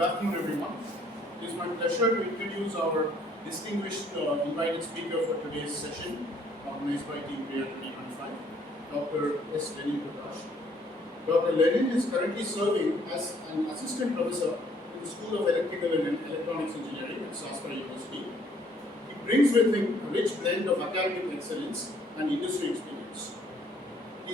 Good afternoon, everyone. It is my pleasure to introduce our distinguished invited speaker for today's session, organized by Team Priya 2025, Dr. S. Lenin Prakash. Dr. Lenin is currently serving as an assistant professor in the School of Electrical and Electronics Engineering at Shastra University. He brings with him a rich blend of academic excellence and industry experience. He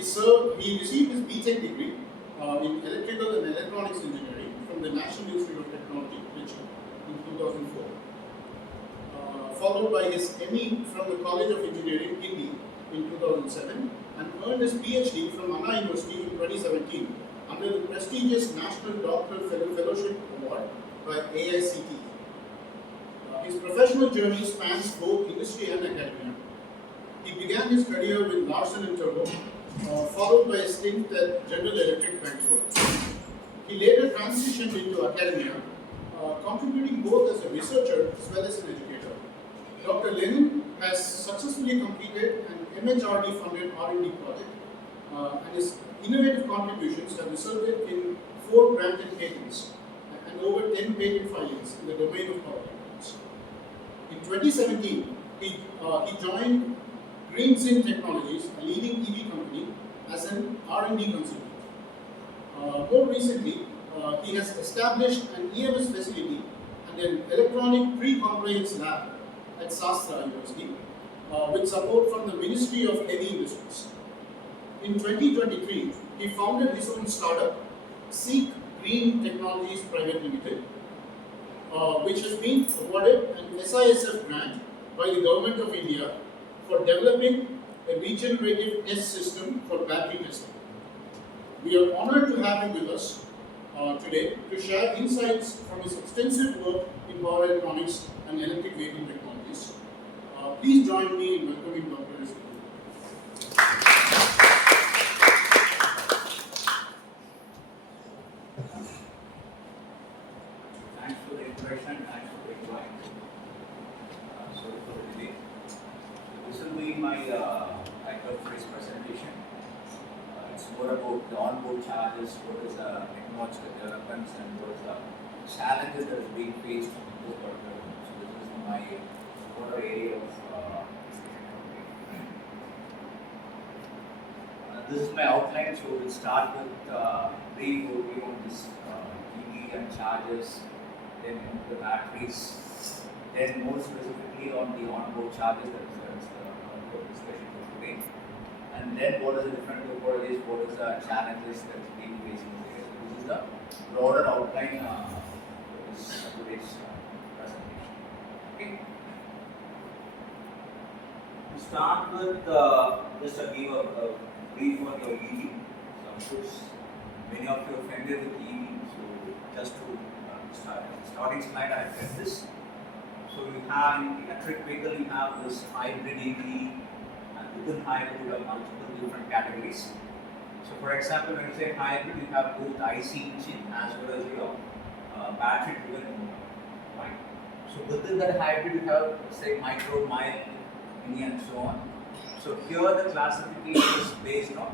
received his BTech degree in Electrical and Electronics Engineering from the National Institute of Technology, Richmond, in 2004, followed by his ME from the College of Engineering, Guinea, in 2007, and earned his PhD from Anna University in 2017 under the prestigious National Doctoral Fellowship Award by AICTE. His professional journey spans both industry and academia. He began his career with Larsen & Toubro, followed by a stint at General Electric Bangalore. He later transitioned into academia, contributing both as a researcher as well as an educator. Dr. Lenin has successfully completed an MHRD funded R&D project, and his innovative contributions have resulted in 4 granted patents and over 10 patent filings in the domain of power electronics. In 2017, he joined GreenSyn Technologies, a leading EV company, as an R&D consultant. More recently, he has established an EMS facility and an electronic pre-compliance lab at Shastra University, with support from the Ministry of Heavy Industries. In 2023, he founded his own startup, Seek Green Technologies Private Limited, which has been awarded an SISF grant by the Government of India for developing a regenerative test system for battery testing. We are honored to have him with us today to share insights from his extensive work in power electronics and electric vehicle technologies. Please join me in welcoming Dr. Lenin. Thanks for the introduction, thanks for the invite. Sorry for the delay. This will be my first presentation. It's more about the onboard challenges, what is the technological developments, and what is the challenges that is being faced in this particular one. So this is my broader area of discussion today. This is my outline, so we'll start with brief overview on this EV and chargers, then the batteries, then more specifically on the onboard chargers, that is the discussion for today. And then what is the different topologies, what is the challenges that is being facing here. So this is the broader outline of today's presentation. Okay. To start with, just to give a brief on your EV. So of course, many of you are familiar with EV. So just to starting slide, I have said this. So you have in electric vehicle, you have this hybrid EV. Within hybrid, you have multiple different categories. So, for example, when you say hybrid, you have both IC engine as well as your battery-driven motor, right? So, within that hybrid, you have, say, micro, mild, mini, and so on. So, here the classification is based on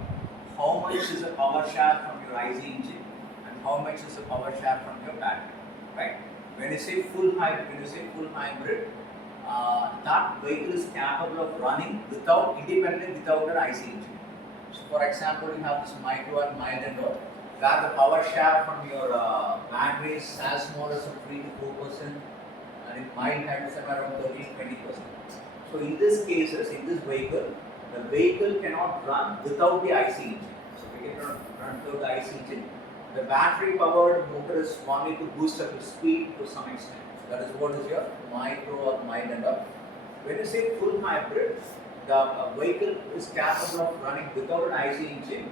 how much is the power share from your IC engine and how much is the power share from your battery, right? When you say full hybrid, that vehicle is capable of running independently without an IC engine. So, for example, you have this micro and mild and all, where the power share from your battery is as small as 3 to 4%, and in mild hybrid is around 13 to 20%. So, in these cases, in this vehicle, the vehicle cannot run without the IC engine. So, we cannot run without the IC engine. The battery powered motor is only to boost up the speed to some extent. That is what is your micro or mild and up. When you say full hybrid, the vehicle is capable of running without an IC engine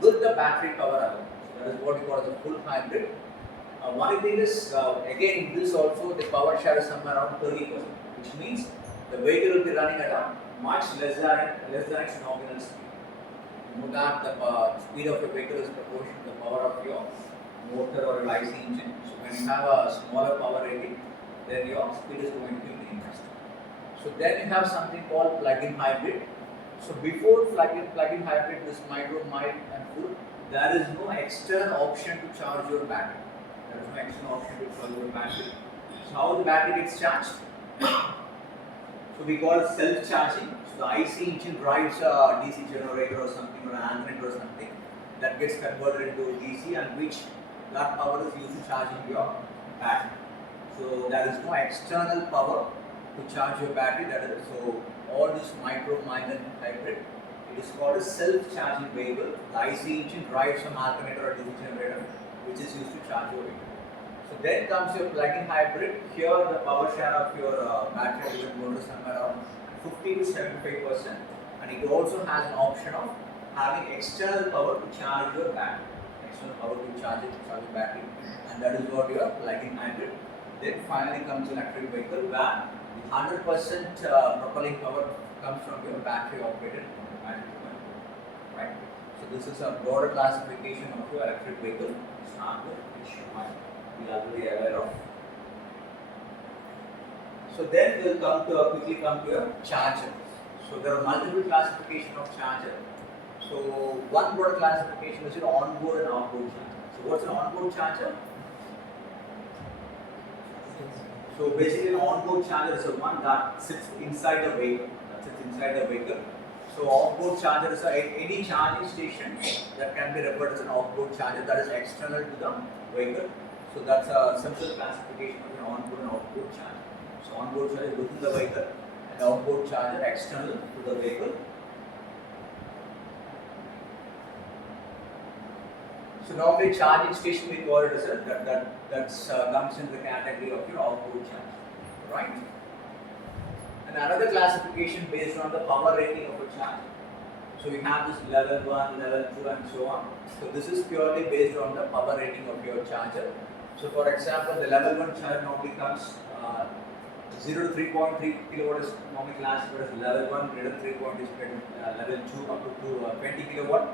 with the battery power alone. So that is what we call as a full hybrid. One thing is, again, this also the power share is somewhere around 30%, which means the vehicle will be running at a much less than its nominal speed. You know that the speed of the vehicle is proportional to the power of your motor or your IC engine. So when you have a smaller power rating, then your speed is going to be increased. So then you have something called plug-in hybrid. So before plug-in hybrid, this micro, mild and full, there is no external option to charge your battery. There is no external an option to charge your battery. So how the battery gets charged? So we call it self-charging. So the IC engine drives a DC generator or something, or an alternator or something that gets converted into DC, and which that power is used to charging your battery. So there is no external power to charge your battery. That is, so all this micro, minor, hybrid, it is called a self-charging vehicle. The IC engine drives some alternator or DC generator which is used to charge your vehicle. So then comes your plug-in hybrid. Here the power share of your battery element motor is somewhere around 50 to 75%, and it also has an option of having external power to charge your battery. External power to charge your battery, and that is what your plug-in hybrid. Then finally comes electric vehicle, where 100% propelling power comes from your battery operated battery, right? So this is a broader classification of your electric vehicle. Start with, which you might be already aware of. So then we'll quickly come to your charger. So there are multiple classification of charger. So one broad classification is your onboard and outboard charger. So what's an onboard charger? So basically an onboard charger is the one that sits inside the vehicle. So offboard charger is any charging station that can be referred as an offboard charger that is external to the vehicle. So that's a simple classification of an onboard and offboard charger. So onboard charger is within the vehicle, and outboard charger external to the vehicle. So normally charging station we call it as that comes in the category of your outboard charger, right? And another classification based on the power rating of a charger. So we have this level 1, level 2 and so on. So this is purely based on the power rating of your charger. So for example, the level 1 charger normally comes 0 to 3.3 kilowatt is normally classified as level 1, greater than 3 is level 2 up to 20 kilowatt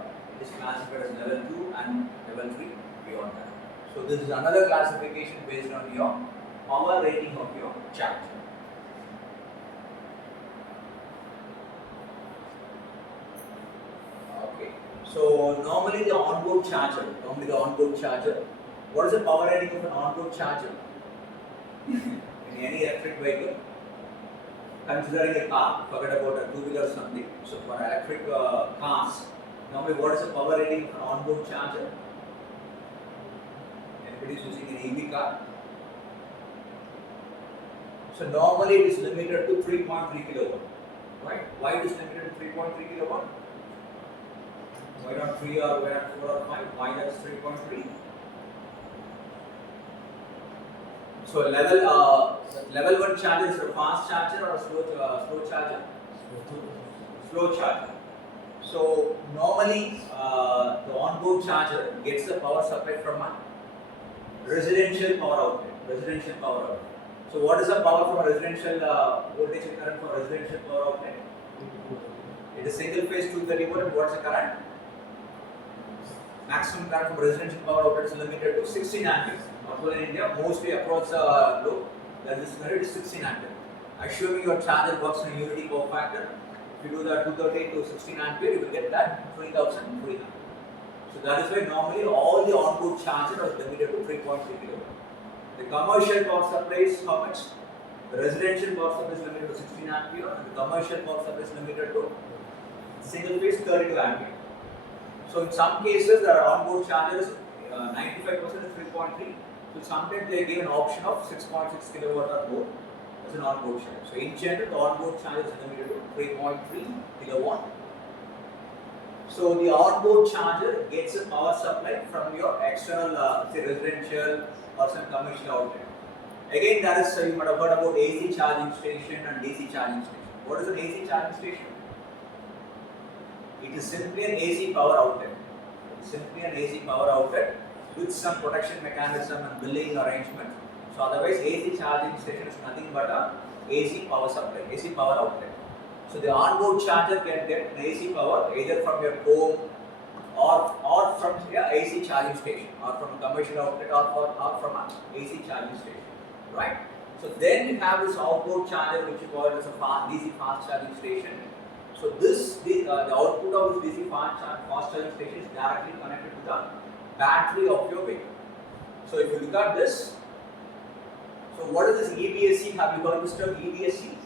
is classified as level 2, and level 3 beyond that. So this is another classification based on your power rating of your charger. So normally the onboard charger, what is the power rating of an onboard charger? In any electric vehicle, considering a car, forget about a two-wheeler or something. So for electric cars, normally what is the power rating of an onboard charger? Anybody is using an EV car? So normally it is limited to 3.3 kilowatt, right? Why it is limited to 3.3 kilowatt? Why not 3 or why not 4 or 5? Why that's 3.3? So level 1 charger is a fast charger or a slow charger? Slow charger. So normally the onboard charger gets the power supply from a residential power outlet. So what is the power from a residential voltage and current for residential power outlet? It is single phase 230 volt, and what's the current? Maximum current from residential power outlet is limited to 16 amperes. Not only in India, mostly across the globe, that is limited to 16 amperes. Assuming your charger works in a unity power factor, if you do the 230 to 16 ampere, you will get that 3300. So that is why normally all the onboard chargers are limited to 3.3 kilowatt. The commercial power supply is how much? The residential power supply is limited to 16 ampere, and the commercial power supply is limited to single phase 32 ampere. So in some cases, there are onboard chargers, 95% is 3.3. So sometimes they give an option of 6.6 kilowatt or more as an onboard charger. So in general, the onboard charger is limited to 3.3 kilowatt. So the onboard charger gets a power supply from your external, say residential or some commercial outlet. Again, that is you might have heard about AC charging station and DC charging station. What is an AC charging station? It is simply an AC power outlet. With some protection mechanism and billing arrangement. So otherwise AC charging station is nothing but a AC power supply, AC power outlet. So the onboard charger can get an AC power either from your home or from AC charging station, or from a commercial outlet, or from an AC charging station, right? So then you have this outboard charger which you call it as a DC fast charging station. So the output of this DC fast charging station is directly connected to the battery of your vehicle. So if you look at this, so what is this EVSE? Have you heard this term EVSE?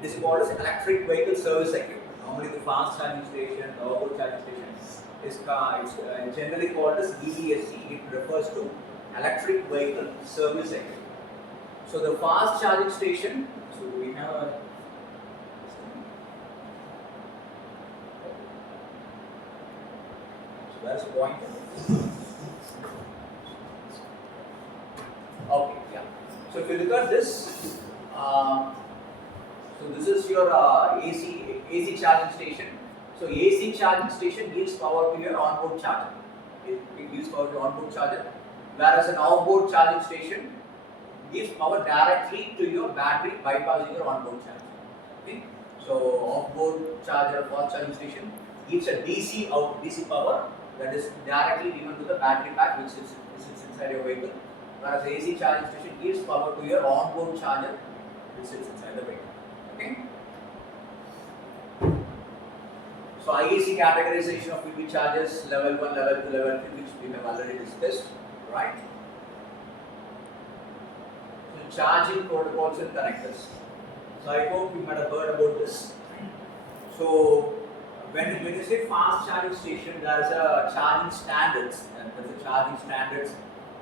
It is called as electric vehicle service circuit. Normally the fast charging station, the onboard charging station is generally called as EVSE. It refers to electric vehicle service circuit. So the fast charging station, so we have a where's the point? Okay, yeah. So if you look at this, so this is your AC charging station. So AC charging station gives power to your onboard charger. It gives power to onboard charger, whereas an offboard charging station gives power directly to your battery bypassing your onboard charger. Okay. So offboard charger, fast charging station gives a DC power that is directly given to the battery pack which is inside your vehicle, whereas AC charging station gives power to your onboard charger which sits inside the vehicle. Okay. So IAC categorization of EV chargers, level 1, level 2, level 3, which we have already discussed, right? So charging protocols and connectors. So I hope you might have heard about this. So when you say fast charging station, there is a charging standards, and there is a charging standards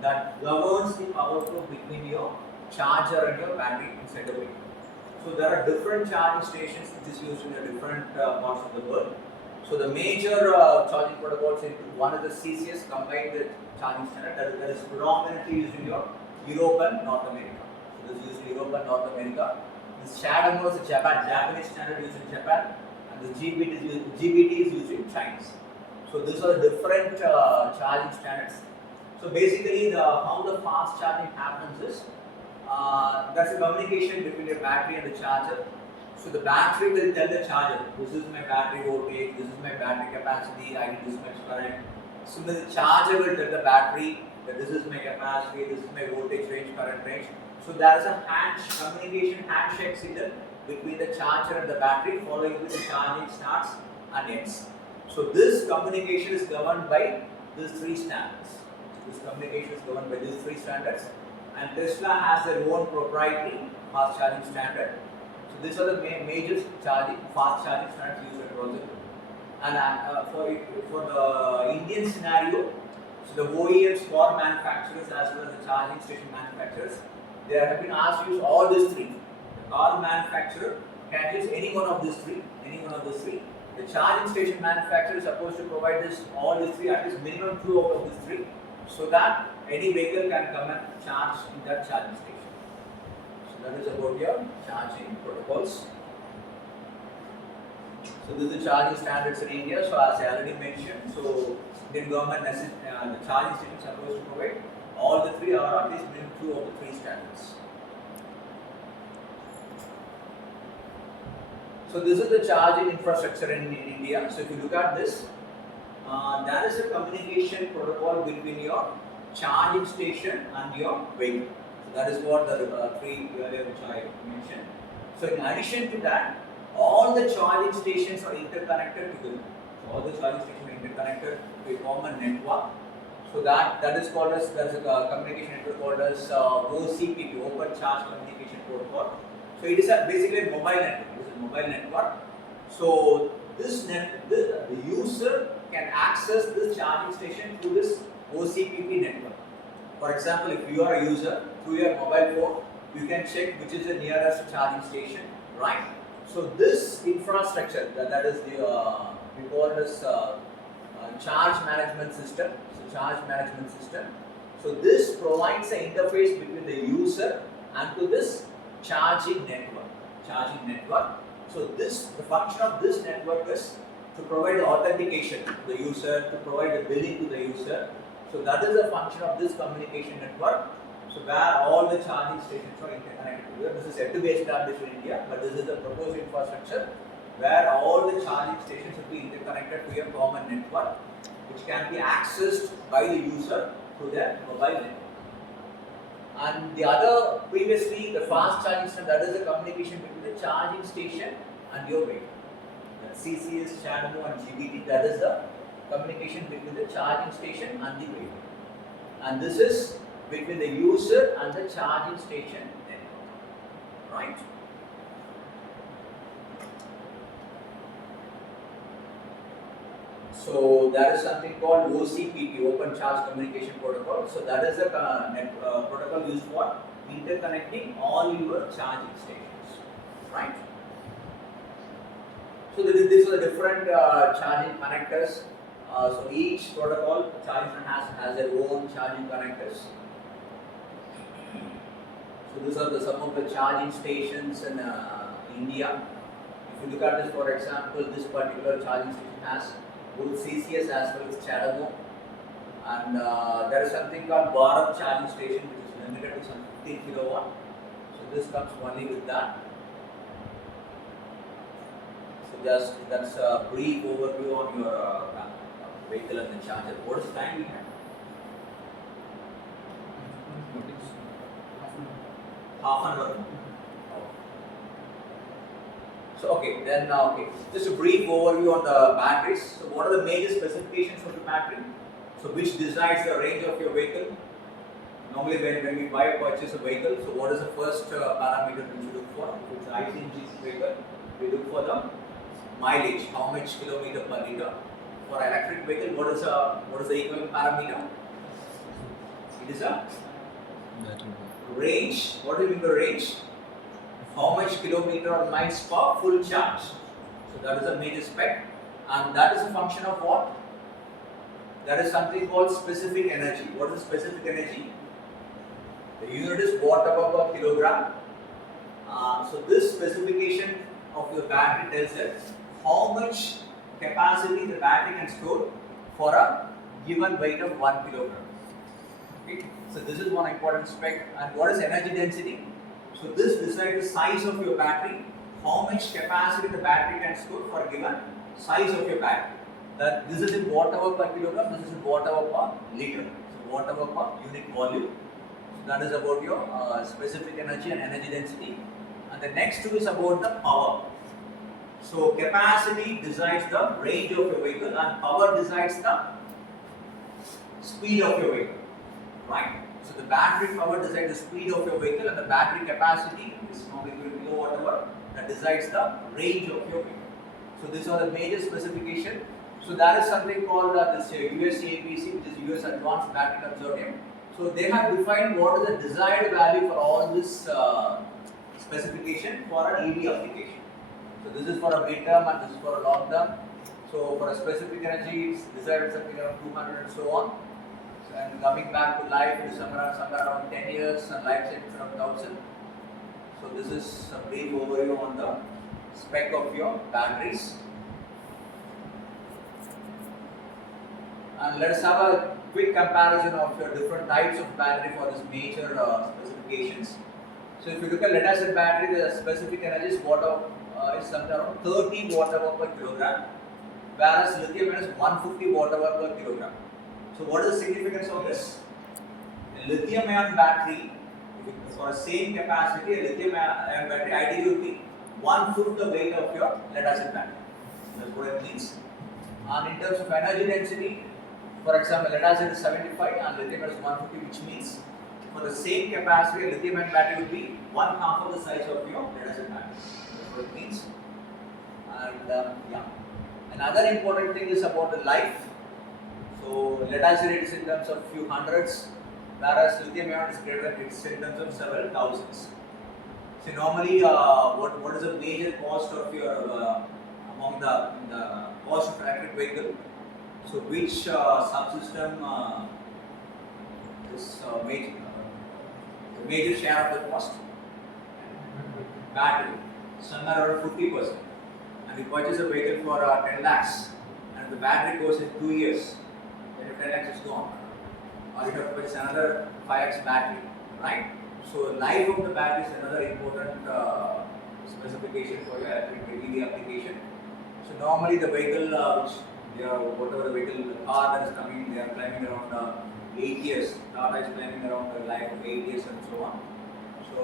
that governs the power flow between your charger and your battery inside the vehicle. So there are different charging stations which is used in the different parts of the world. So the major charging protocols include one is the CCS combined charging standard that is predominantly used in Europe and North America. So this is used in Europe and North America. This CHAdeMO is a Japanese standard used in Japan, and the GBT is used in China. So these are different charging standards. So basically, how the fast charging happens is that's a communication between your battery and the charger. So the battery will tell the charger, this is my battery voltage, this is my battery capacity, I need this much current. So the charger will tell the battery that this is my capacity, this is my voltage range, current range. So there is a communication handshake signal between the charger and the battery, following which the charging starts and ends. So this communication is governed by these three standards. This communication is governed by these three standards, and Tesla has their own proprietary fast charging standard. So these are the major fast charging standards used across the world. And for the Indian scenario, so the OEMs, car manufacturers as well as the charging station manufacturers, they have been asked to use all these three. The car manufacturer can use any one of these three. The charging station manufacturer is supposed to provide all these three, at least minimum 2 out of these three, so that any vehicle can come and charge in that charging station. So that is about your charging protocols. So this is the charging standards in India. So as I already mentioned, so Indian government the charging station is supposed to provide all the three, or at least minimum 2 of the three standards. So this is the charging infrastructure in India. So if you look at this, there is a communication protocol between your charging station and your vehicle. So that is what the three earlier which I mentioned. So in addition to that, all the charging stations are interconnected together. So all the charging stations are interconnected to a common network. So that is called as, there is a communication network called as OCPP, Open Charge Communication Protocol. So it is basically a mobile network. It is a mobile network. So the user can access this charging station through this OCPP network. For example, if you are a user, through your mobile phone, you can check which is the nearest charging station, right? So this infrastructure, that is the we call this charge management system. So charge management system. So this provides an interface between the user and to this charging network. So the function of this network is to provide the authentication to the user, to provide the billing to the user. So that is the function of this communication network. So where all the charging stations are interconnected together. This is yet to be established in India, but this is the proposed infrastructure where all the charging stations will be interconnected to a common network, which can be accessed by the user through their mobile network. And the other, previously, the fast charging station, that is the communication between the charging station and your vehicle. The CCS, CHAdeMO and GBT, that is the communication between the charging station and the vehicle. and this is between the user and the charging station network, right? So there is something called OCPP, Open Charge Communication Protocol. So that is the protocol used for interconnecting all your charging stations, right? So these are the different charging connectors. So each protocol charging has their own charging connectors. So these are some of the charging stations in India. If you look at this, for example, this particular charging station has both CCS as well as Chadamo, and there is something called Bharat charging station which is limited to some 15 kilowatt. So this comes only with that. So just that's a brief overview on your vehicle and the charger. What is the time we have? Half an hour. So okay, then okay, just a brief overview on the batteries. So what are the major specifications of the battery? So which decides the range of your vehicle? Normally when we buy or purchase a vehicle, so what is the first parameter we should look for? If it's IC vehicle, we look for the mileage, how much kilometer per liter. For electric vehicle, what is the equivalent parameter? It is a range. What do you mean by range? How much kilometer or miles per full charge. So that is a major spec, and that is a function of what? That is something called specific energy. What is specific energy? The unit is watt hour per kilogram. So this specification of your battery tells us how much capacity the battery can store for a given weight of 1 kilogram. Okay. So this is one important spec. And what is energy density? So this decides the size of your battery, how much capacity the battery can store for a given size of your battery. That this is in watt hour per kilogram, this is in watt hour per liter. So watt hour per unit volume. So that is about your specific energy and energy density. And the next two is about the power. So capacity decides the range of your vehicle and power decides the speed of your vehicle, right? So the battery power decides the speed of your vehicle, and the battery capacity is normally kilowatt hour that decides the range of your vehicle. So these are the major specification. So there is something called this USABC, which is US Advanced Battery Consortium. So they have defined what is the desired value for all this specification for an EV application. So this is for a mid-term and this is for a long term. So for a specific energy, it's desired something around 200 and so on. So, and coming back to life, it is somewhere around 10 years and life cycle is around 1000. So this is a brief overview on the spec of your batteries. And let us have a quick comparison of your different types of battery for this major specifications. So if you look at lead acid battery, the specific energy is is something around 30 watt hour per kilogram, whereas lithium is 150 watt hour per kilogram. So what is the significance of this? A lithium ion battery for the same capacity, a lithium ion battery ideally would be 1/5 the weight of your lead acid battery. That's what it means. And in terms of energy density, for example, lead acid is 75 and lithium is 150, which means for the same capacity, a lithium ion battery would be 1/2 of the size of your lead acid battery. That's what it means. And yeah, another important thing is about the life. So lead acid is in terms of few hundreds, whereas lithium ion is greater than it's in terms of several thousands. So normally, what is the major cost of your among the cost of electric vehicle? So which subsystem is major share of the cost? Battery, somewhere around 50%. And you purchase a vehicle for 10 lakhs, and the battery goes in 2 years, then your 10 lakhs is gone. Or you have to purchase another 5x battery, right? So life of the battery is another important specification for your electric EV application. So normally the vehicle, whatever the vehicle, the car that is coming, they are climbing around 8 years. Tata is climbing around the life of 8 years and so on. So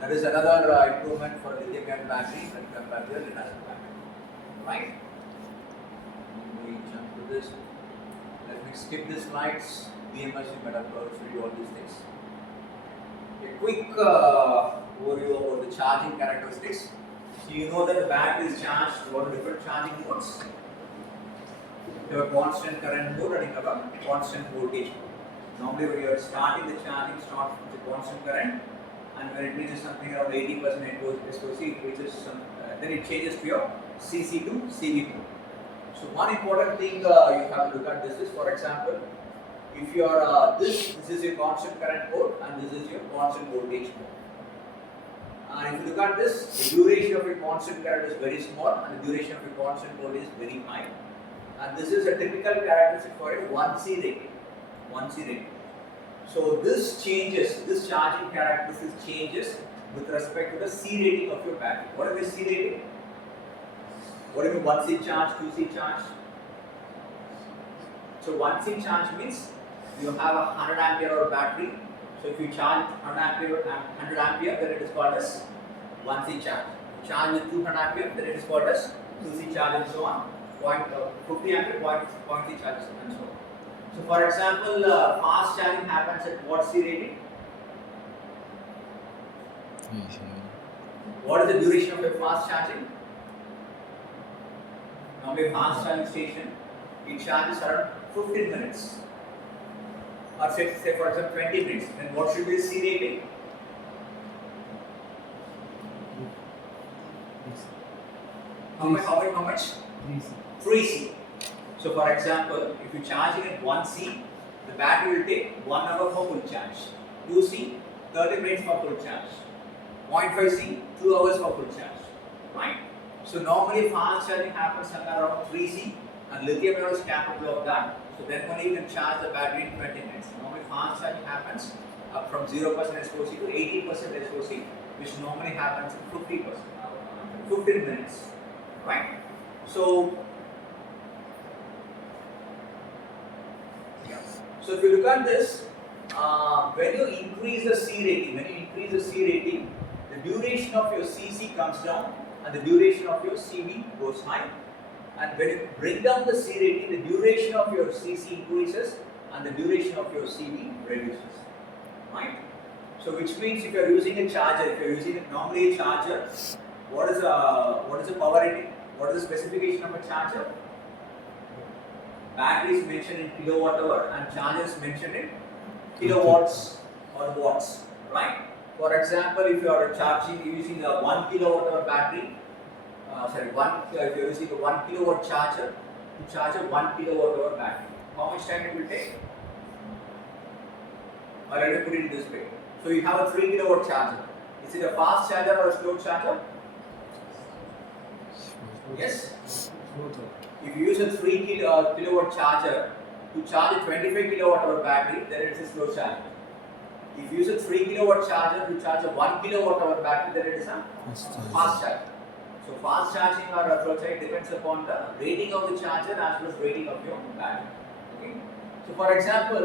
that is another improvement for lithium ion battery when compared to the lead acid battery, right? Let me jump to this. Let me skip the slides. BMS you might have heard, so you all these things. A quick overview about the charging characteristics. So you know that the battery is charged. What are different charging modes? You have a constant current mode and you have a constant voltage mode. Normally when you are starting the charging, starts with a constant current, and when it reaches something around 80% SOC, it reaches some, then it changes to your CC to CV mode. So one important thing you have to look at this is, for example, if you are this is your constant current mode and this is your constant voltage mode. And if you look at this, the duration of your constant current is very small and the duration of your constant voltage is very high. And this is a typical characteristic for a 1C rating. 1C rating. So this changes, this charging characteristic changes with respect to the C rating of your battery. What is the C rating? What do you mean 1C charge, 2C charge? So 1C charge means you have a 100 ampere hour battery. So if you charge 100 ampere, then it is called as 1C charge. If you charge with 200 ampere, then it is called as 2C charge and so on. 50 ampere, 0.3 charges and so on. So for example, fast charging happens at what C rating? What is the duration of a fast charging? Normally a fast charging station, it charges around 15 minutes. Or say for example 20 minutes. Then what should be the C rating? How much? 3C. So for example, if you charge it at 1C, the battery will take 1 hour for full charge. 2C, 30 minutes for full charge. 0.5C, 2 hours for full charge. Right? So normally fast charging happens somewhere around 3C and lithium ion is capable of that. So then only you can charge the battery in 20 minutes. Normally fast charging happens up from 0% SOC to 80% SOC, which normally happens in 15 minutes. Right? So if you look at this, when you increase the C rating, the duration of your CC comes down and the duration of your CV goes high. And when you bring down the C rating, the duration of your CC increases and the duration of your CV reduces. Right? So which means if you are using a charger, if you are using normally a charger, what is the power rating? What is the specification of a charger? Battery is mentioned in kilowatt hour and charger is mentioned in kilowatts or watts, right? For example, if you are charging using a 1 kilowatt hour battery, if you are using a 1 kilowatt charger to charge a 1 kilowatt hour battery, how much time it will take? Or let me put it this way. So you have a 3 kilowatt charger. Is it a fast charger or a slow charger? Yes? If you use a 3 kilowatt charger to charge a 25 kilowatt hour battery, then it is a slow charger. If you use a 3 kilowatt charger to charge a 1 kilowatt hour battery, then it is a fast charger. So fast charging or slow charging depends upon the rating of the charger as well as rating of your battery. Okay. So for example,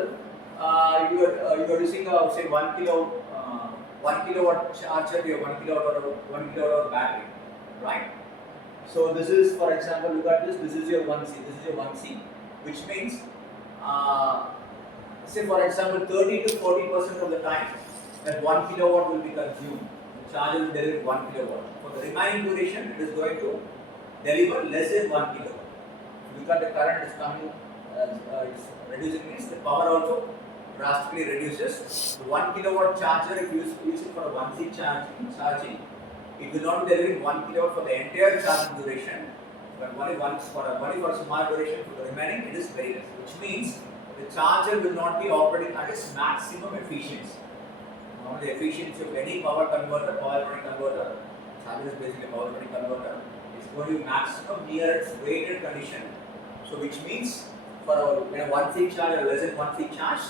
you are using say 1 kilowatt charger, you have 1 kilowatt hour battery, right? So this is, for example, look at this. This is your 1C. This is your 1C, which means, say for example, 30 to 40% of the time that 1 kilowatt will be consumed. The charger will deliver 1 kilowatt. For the remaining duration, it is going to deliver less than 1 kilowatt. Look at the current is coming, it's reducing means the power also drastically reduces. The 1 kilowatt charger, if you use it for a 1C charging, it will not be delivering 1 kilowatt for the entire charging duration, but only for a small duration. For the remaining, it is very less, which means the charger will not be operating at its maximum efficiency. Normally, the efficiency of any power converter, charger is basically a power converter, is going to be maximum near its rated condition. So, which means for a 1C charge or less than 1C charge,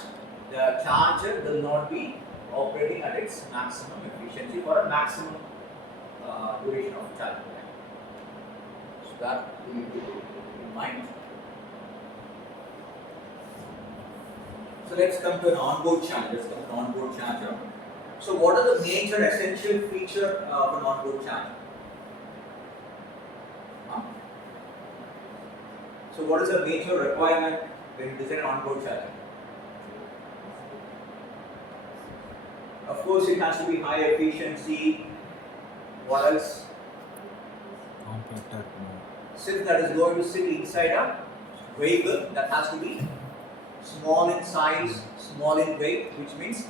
the charger will not be operating at its maximum efficiency for a maximum duration of charging time. So that we need to keep in mind. So let's come to an onboard charger. So what are the major essential feature of an onboard charger? So what is the major requirement when you design an onboard charger? Of course, it has to be high efficiency. What else? Compactor. Since that is going to sit inside a vehicle, that has to be small in size, small in weight, which means,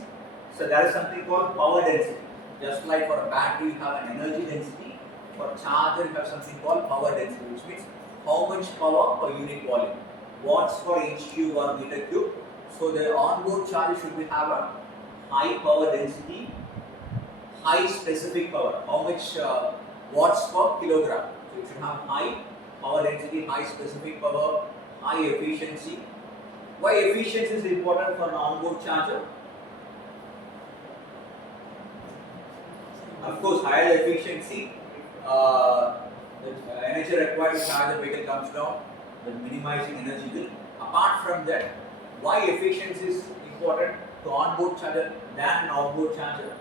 so there is something called power density. Just like for a battery you have an energy density, for a charger you have something called power density, which means how much power per unit volume, watts per inch cube or meter cube. So the onboard charger should have a high power density, high specific power, how much watts per kilogram. So it should have high power density, high specific power, high efficiency. Why efficiency is important for an onboard charger? Of course, higher efficiency, the energy required to charge the vehicle comes down, but minimizing energy bill. Apart from that, why efficiency is important to onboard charger than an outboard charger?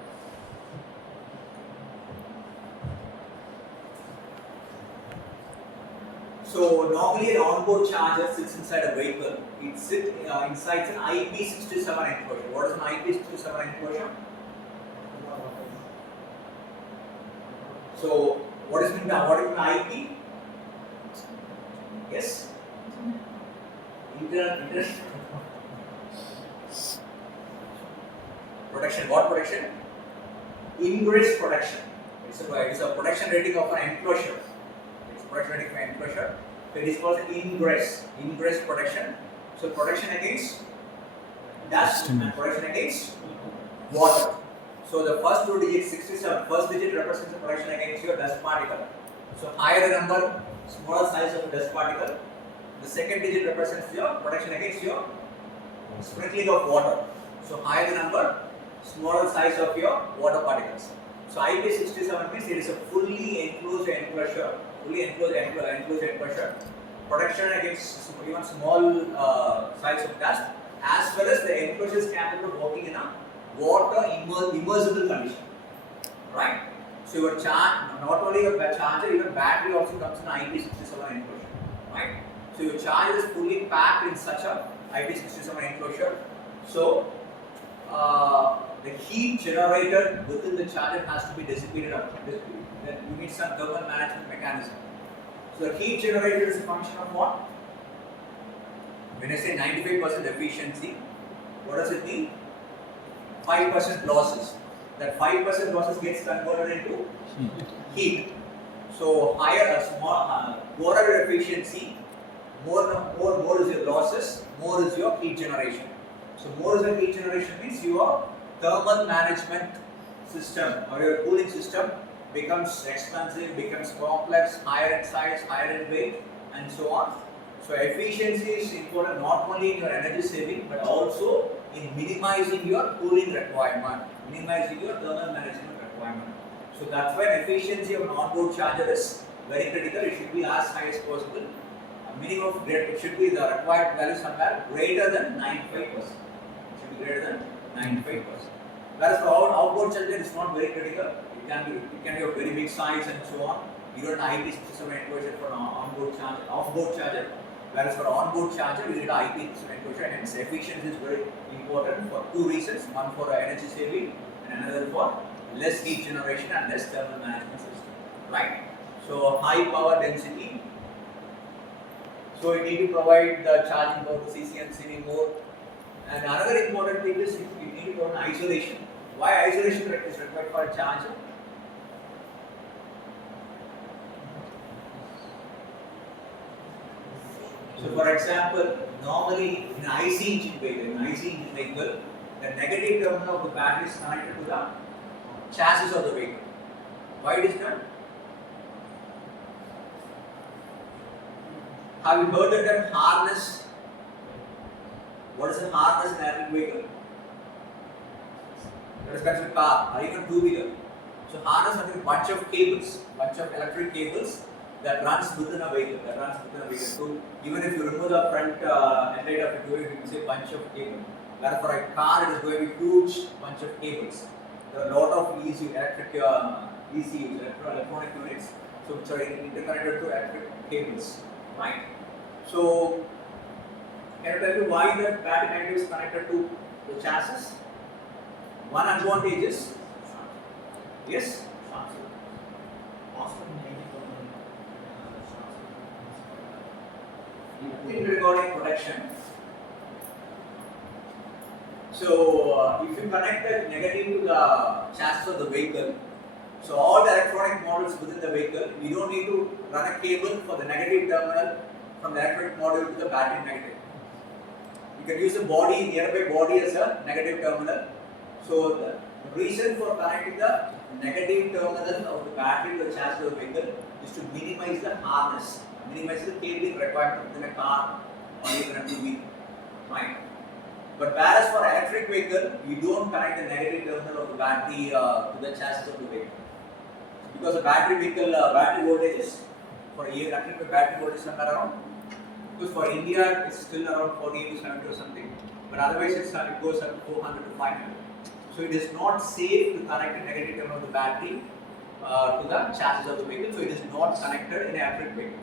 So normally an onboard charger sits inside a vehicle. It sits inside an IP67 enclosure. What is an IP67 enclosure? So what is an IP? Yes. Internal protection. What protection? Ingress protection. It's a protection rating of an enclosure. It's protection rating of an enclosure. So it is called ingress protection. So protection against dust and protection against water. So the first two digits, 67, first digit represents the protection against your dust particle. So higher the number, smaller size of the dust particle. The second digit represents your protection against your sprinkling of water. So higher the number, smaller size of your water particles. So IP67 means it is a fully enclosed enclosure, protection against even small size of dust, as well as the enclosure is capable of working in a water immersible condition, right? So your charge, not only your charger, even battery also comes in IP67 enclosure, right? So your charger is fully packed in such a IP67 enclosure. So the heat generated within the charger has to be dissipated out. Then you need some thermal management mechanism. So the heat generated is a function of what? When I say 95% efficiency, what does it mean? 5% losses. That 5% losses gets converted into heat. So higher, poorer efficiency, more is your losses, more is your heat generation. So more is your heat generation means your thermal management system or your cooling system becomes expensive, becomes complex, higher in size, higher in weight, and so on. So efficiency is important not only in your energy saving but also in minimizing your cooling requirement, minimizing your thermal management requirement. So that's why efficiency of an onboard charger is very critical. It should be as high as possible. A minimum of it should be the required value somewhere greater than 95%. It should be greater than 95%. Whereas for outboard charger, it's not very critical. It can be of very big size and so on. You don't need IP67 enclosure for an offboard charger. Whereas for onboard charger, you need an IP67 enclosure. Hence, efficiency is very important for two reasons: one for energy saving, and another for less heat generation and less thermal management system. Right? So high power density. So you need to provide the charging mode, CC and CV mode. And another important thing is you need to provide isolation. Why isolation is required for a charger? So for example, normally in an IC engine vehicle, the negative terminal of the battery is connected to the chassis of the vehicle. Why it is done? Have you heard the term harness? What is a harness in an electric vehicle? That is considered car or even two-wheeler. So harness has a bunch of cables, bunch of electric cables that runs within a vehicle. So even if you remove the front headlight of a vehicle, you can say bunch of cables. Whereas for a car, it is going to be huge bunch of cables. There are a lot of ECUs, electronic units, so which are interconnected to electric cables, right? So can you tell me why the battery negative is connected to the chassis? One advantage is, yes, in regarding protection. So if you connect the negative to the chassis of the vehicle, so all the electronic models within the vehicle, you don't need to run a cable for the negative terminal from the electronic module to the battery negative. You can use the body, nearby body as a negative terminal. So the reason for connecting the negative terminal of the battery to the chassis of the vehicle is to minimize the harness, minimize the cabling required within a car or even a TV. Right? But whereas for electric vehicle, you don't connect the negative terminal of the battery to the chassis of the vehicle. Because the battery vehicle battery voltage is for a year, electric battery voltage is somewhere around. Because for India, it's still around 40 to 70 or something. But otherwise, it goes up to 400 to 500. So it is not safe to connect the negative terminal of the battery to the chassis of the vehicle. So it is not connected in an electric vehicle.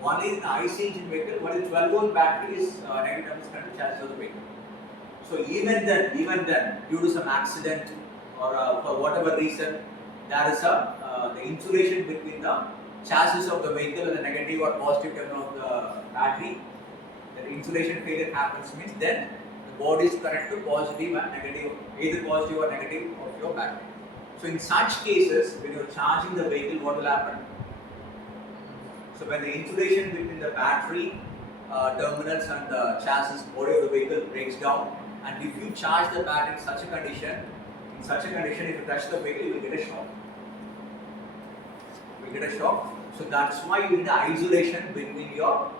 One is an IC engine vehicle, one is 12 volt battery is negative terminal is connected to the chassis of the vehicle. So even then, due to some accident or for whatever reason, there is the insulation between the chassis of the vehicle and the negative or positive terminal of the battery. The insulation failure happens means then the body is connected to positive and negative, either positive or negative of your battery. So in such cases, when you are charging the vehicle, what will happen? So when the insulation between the battery terminals and the chassis body of the vehicle breaks down, and if you charge the battery in such a condition, if you touch the vehicle, you will get a shock. So that's why you need isolation between your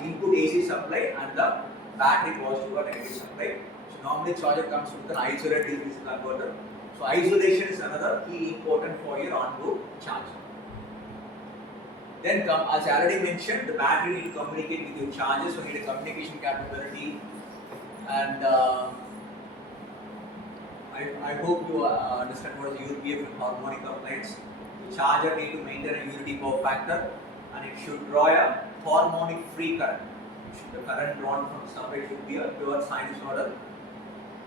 input AC supply and the battery positive or negative supply. So normally charger comes with an isolated DC converter. So isolation is another key important for your onboard charger. Then as I already mentioned, the battery will communicate with your charger, so you need a communication capability. And I hope you understand what is UPF and harmonic compliance. The charger need to maintain a unity power factor, and it should draw a harmonic free current. The current drawn from the supply should be a pure sinusoidal.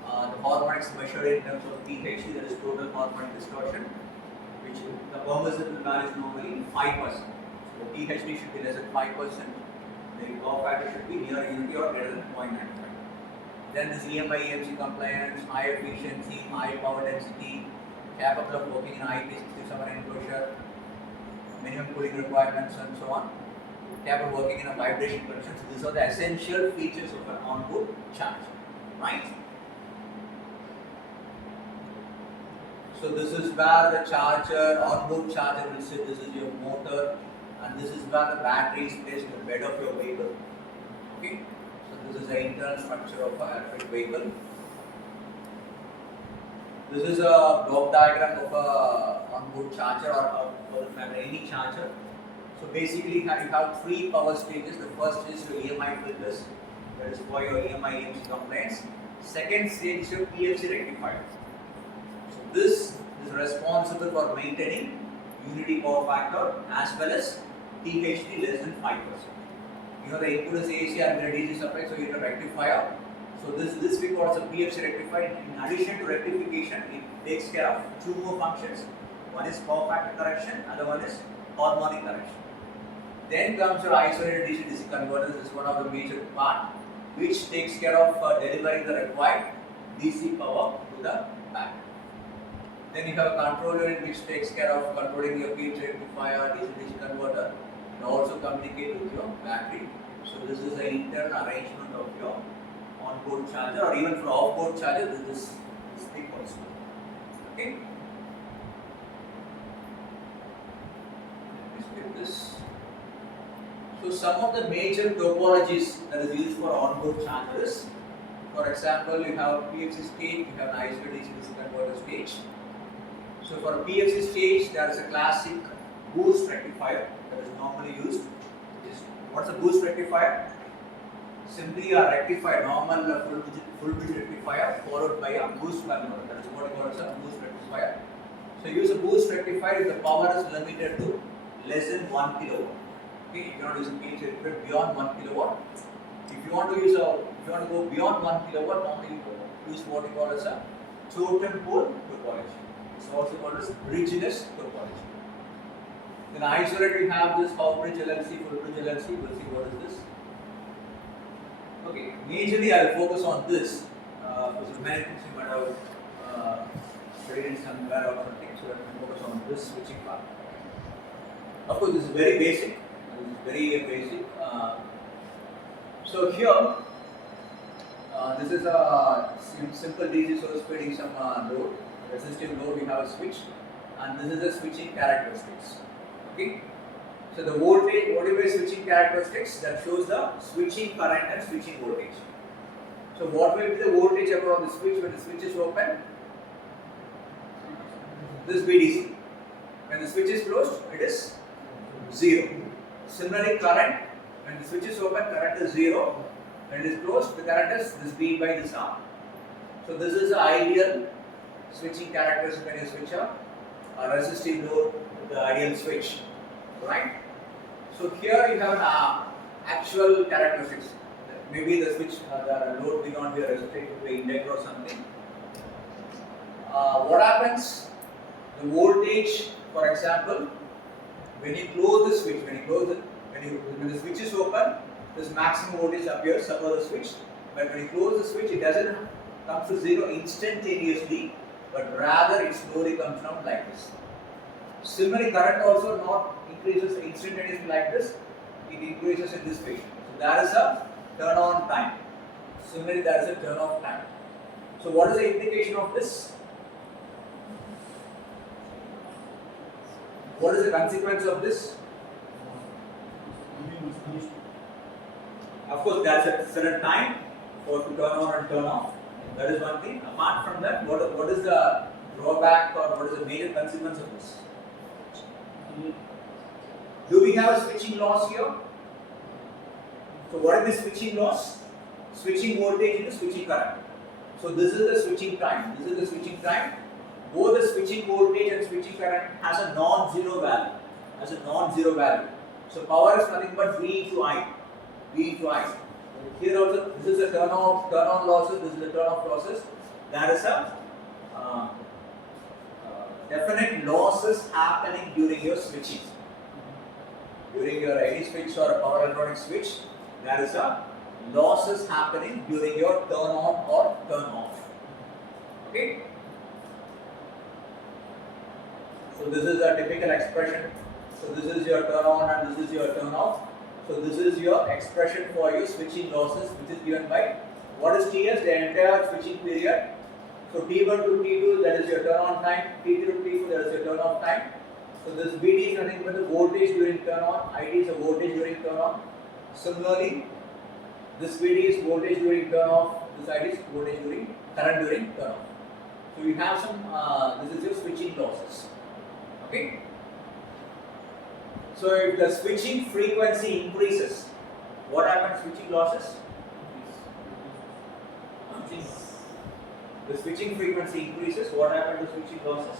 The harmonics measured in terms of THD, that is total harmonic distortion, which the permissible value is normally 5%. So the THD should be less than 5%. The power factor should be near unity or greater than 0.95. Then this EMI EMC compliance, high efficiency, high power density, capable of working in IP67 enclosure, minimum cooling requirements, and so on. Capable of working in a vibration conditions. These are the essential features of an onboard charger, right? So this is where the charger, onboard charger will sit. This is your motor, and this is where the battery is placed in the bed of your vehicle. Okay. This is the internal structure of an electric vehicle. This is a block diagram of a onboard charger or any charger. So basically you have three power stages. The first is your EMI filters, that is for your EMI EMC compliance. Second stage is your PFC rectifier. So this is responsible for maintaining unity power factor as well as THD less than 5%. You know the input is AC and the DC supply, so you need a rectifier. So this we call as a PFC rectifier. In addition to rectification, it takes care of two more functions. One is power factor correction, other one is harmonic correction. Then comes your isolated DC-DC converter. This is one of the major part, which takes care of delivering the required DC power to the battery. Then you have a controller which takes care of controlling your PFC rectifier, DC-DC converter, and also communicate with your battery. So this is the internal arrangement of your onboard charger, or even for off-board charger, this is thing also. Okay. Let's get this. So some of the major topologies that is used for onboard chargers. For example, you have PFC stage, you have an isolated DC converter stage. So for a PFC stage, there is a classic boost rectifier that is normally used. What's a boost rectifier? Simply a rectifier, normal full bridge rectifier followed by a boost converter. That is what we call as a boost rectifier. So use a boost rectifier if the power is limited to less than 1 kilowatt. Okay, you cannot use a PFC rectifier beyond 1 kilowatt. If you want to go beyond 1 kilowatt, normally you use what we call as a totem pole topology. It's also called as bridgeless topology. In isolate we have this half bridge LLC, full bridge LLC. We'll see what is this. Okay, majorly I'll focus on this because many things you might have studied somewhere or something, so let me focus on this switching part. Of course, this is very basic. This is very basic. So here, this is a simple DC source feeding some load, resistive load. We have a switch, and this is the switching characteristics. Okay. So the voltage, whatever is switching characteristics, that shows the switching current and switching voltage. So what will be the voltage around the switch when the switch is open? This VDC. When the switch is closed, it is 0. Similarly, current, when the switch is open, current is 0. When it is closed, the current is this V by this R. So this is the ideal switching characteristic when you switch a resistive load, the ideal switch, right? So here you have an actual characteristics. Maybe the switch, the load will not be a resistive, it will be inductor or something. What happens? The voltage, for example, when you close the switch, when the switch is open, this maximum voltage appears above the switch. But when you close the switch, it doesn't come to 0 instantaneously, but rather it slowly comes down like this. Similarly, current also not increases instantaneously like this, it increases in this fashion. So that is a turn on time. Similarly, that is a turn off time. So what is the implication of this? What is the consequence of this? Of course, there is a certain time for to turn on and turn off. That is one thing. Apart from that, what is the drawback or what is the major consequence of this? Do we have a switching loss here? So what is the switching loss? Switching voltage into switching current. So this is the switching time. This is the switching time. Both the switching voltage and switching current has a non-zero value. So power is nothing but V into I. Here also, this is the turn on losses. This is the turn off losses. There is a definite losses happening during your switching. During your any switch or a power electronic switch, there is a losses happening during your turn on or turn off. Okay. So this is a typical expression. So this is your turn on and this is your turn off. So this is your expression for your switching losses, which is given by what is TS, the entire switching period. So T1 to T2, that is your turn on time. T3 to T4, that is your turn off time. So this VD is nothing but the voltage during turn on. ID is the voltage during turn on. Similarly, this VD is voltage during turn off. This ID is voltage during current during turn off. So you have some. This is your switching losses. Okay. So if the switching frequency increases, what happens to switching losses? The switching frequency increases, what happens to switching losses?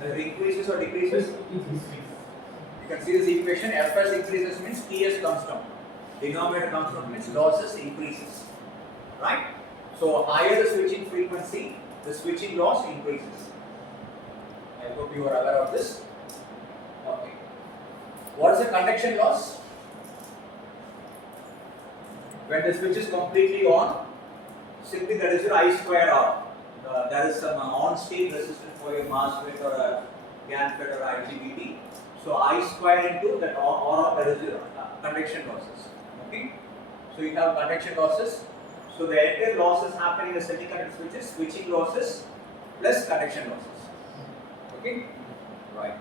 Does it increases or decreases? You can see this equation, Fs increases means Ts comes down. Denominator comes down means losses increases. Right? So higher the switching frequency, the switching loss increases. I hope you are aware of this. Okay. What is the conduction loss? When the switch is completely on, simply that is your I square R. There is some on-state resistance for your MOSFET or a GaN FET or IGBT. So I square into that R, that is your conduction losses. Okay. So you have conduction losses. So the entire losses happening in the semiconductor switches, switching losses plus conduction losses. Okay. Right.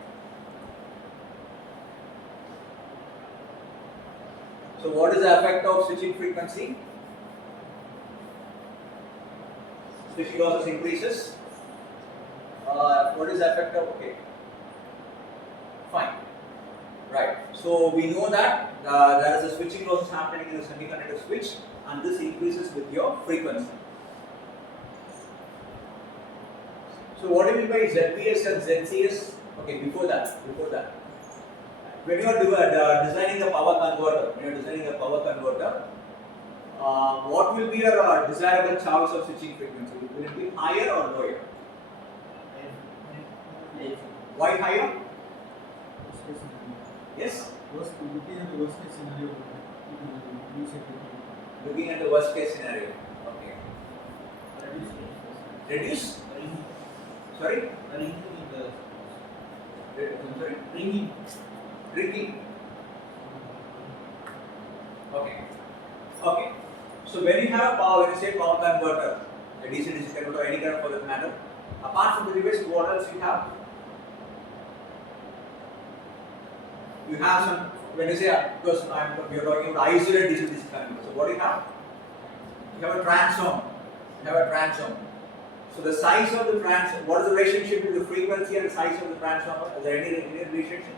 So what is the effect of switching frequency? Switching losses increases. What is the effect of, okay, fine, right. So we know that there is a switching losses happening in the semiconductor switch and this increases with your frequency. So what do you mean by ZVS and ZCS? Okay, before that. When you are designing a power converter, what will be your desirable choice of switching frequency? Will it be higher or lower? Why higher? Yes? Looking at the worst case scenario, Looking at the worst case scenario. Okay. Reduce? Sorry? Sorry? Drinking. Okay. Okay. So when you have power, when you say power converter, a DC converter, any kind for that matter, apart from the device, what else you have? You have some, when you say, because we are talking about isolated DC converter. So what do you have? You have a transform. You have a transform. So the size of the transform, what is the relationship between the frequency and the size of the transformer? Is there any relationship?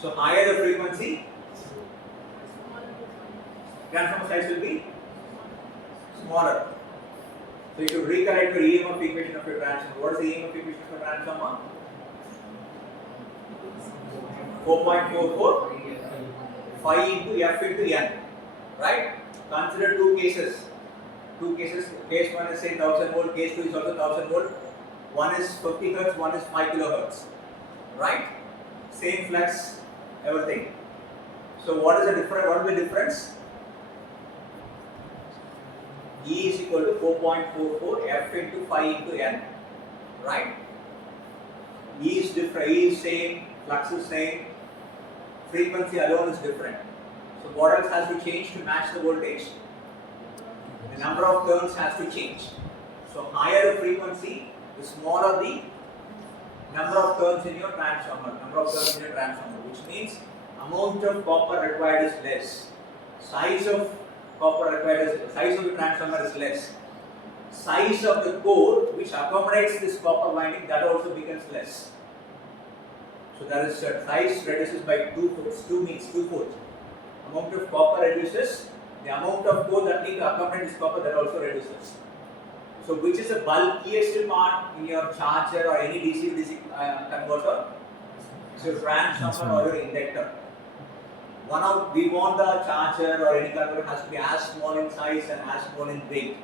So higher the frequency, transformer size will be smaller. So you should recollect your EMF equation of your transformer. What is the EMF equation of your transformer? 4.44 phi into F into N. Right? Consider two cases. Case 1 is say 1000 volt, case 2 is also 1000 volt. One is 50 hertz, one is 5 kilohertz. Right? Same flux, everything. So what is the difference? What is the difference? E is equal to 4.44 F into phi into N. Right? E is different, E is same, flux is same, frequency alone is different. So what else has to change to match the voltage? The number of turns has to change. So higher the frequency, the smaller the number of turns in your transformer, which means amount of copper required is less. Size of the transformer is less. Size of the core which accommodates this copper winding, that also becomes less. So that is size reduces by 2 folds. Amount of copper reduces, the amount of core that need to accommodate this copper, that also reduces. So which is the bulkiest part in your charger or any DC converter? It's your transformer or your inductor. We want the charger or any converter has to be as small in size and as small in weight.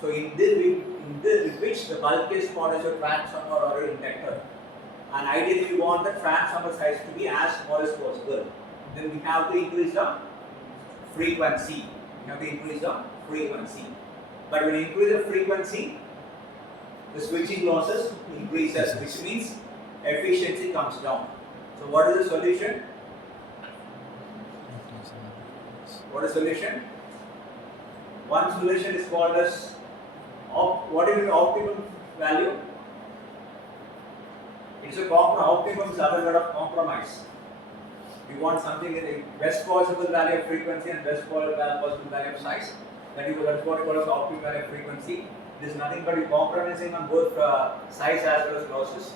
So in which the bulkiest part is your transformer or your inductor. And ideally we want the transformer size to be as small as possible. Then we have to increase the frequency. But when you increase the frequency, the switching losses increases, which means efficiency comes down. So what is the solution? What is the solution? One solution is called as what is the optimum value? It's a optimum is other word of compromise. We want something in the best possible value of frequency and best possible value of size. That is what we call as optimum value of frequency. It is nothing but you compromising on both size as well as losses.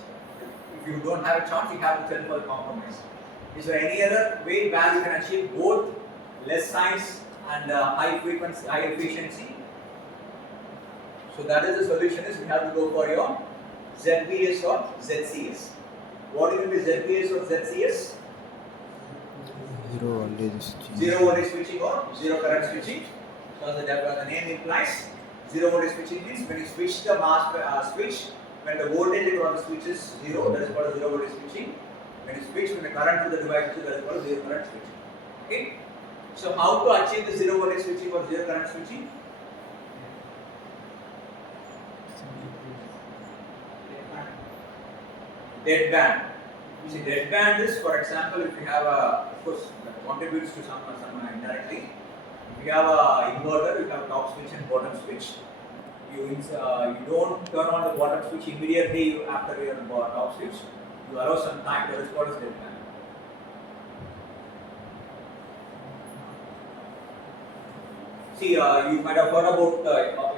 If you don't have a chance, you have to tell for the compromise. Is there any other way where you can achieve both less size and high frequency, high efficiency? So that is the solution. Is we have to go for your ZVS or ZCS. What will be ZVS or ZCS? Zero voltage switching or zero current switching. So the name implies, zero voltage switching means when you switch the switch, when the voltage across the switch is zero, that is called zero voltage switching. When you switch, when the current to the device is, that is called zero current switching. Okay. So how to achieve the zero voltage switching or zero current switching? Deadband. See, deadband is, for example, if you have a, of course, that contributes to some indirectly. If you have a inverter, you have a top switch and bottom switch. You don't turn on the bottom switch immediately after your top switch. You allow some time. That is called as deadband. See, you might have heard about,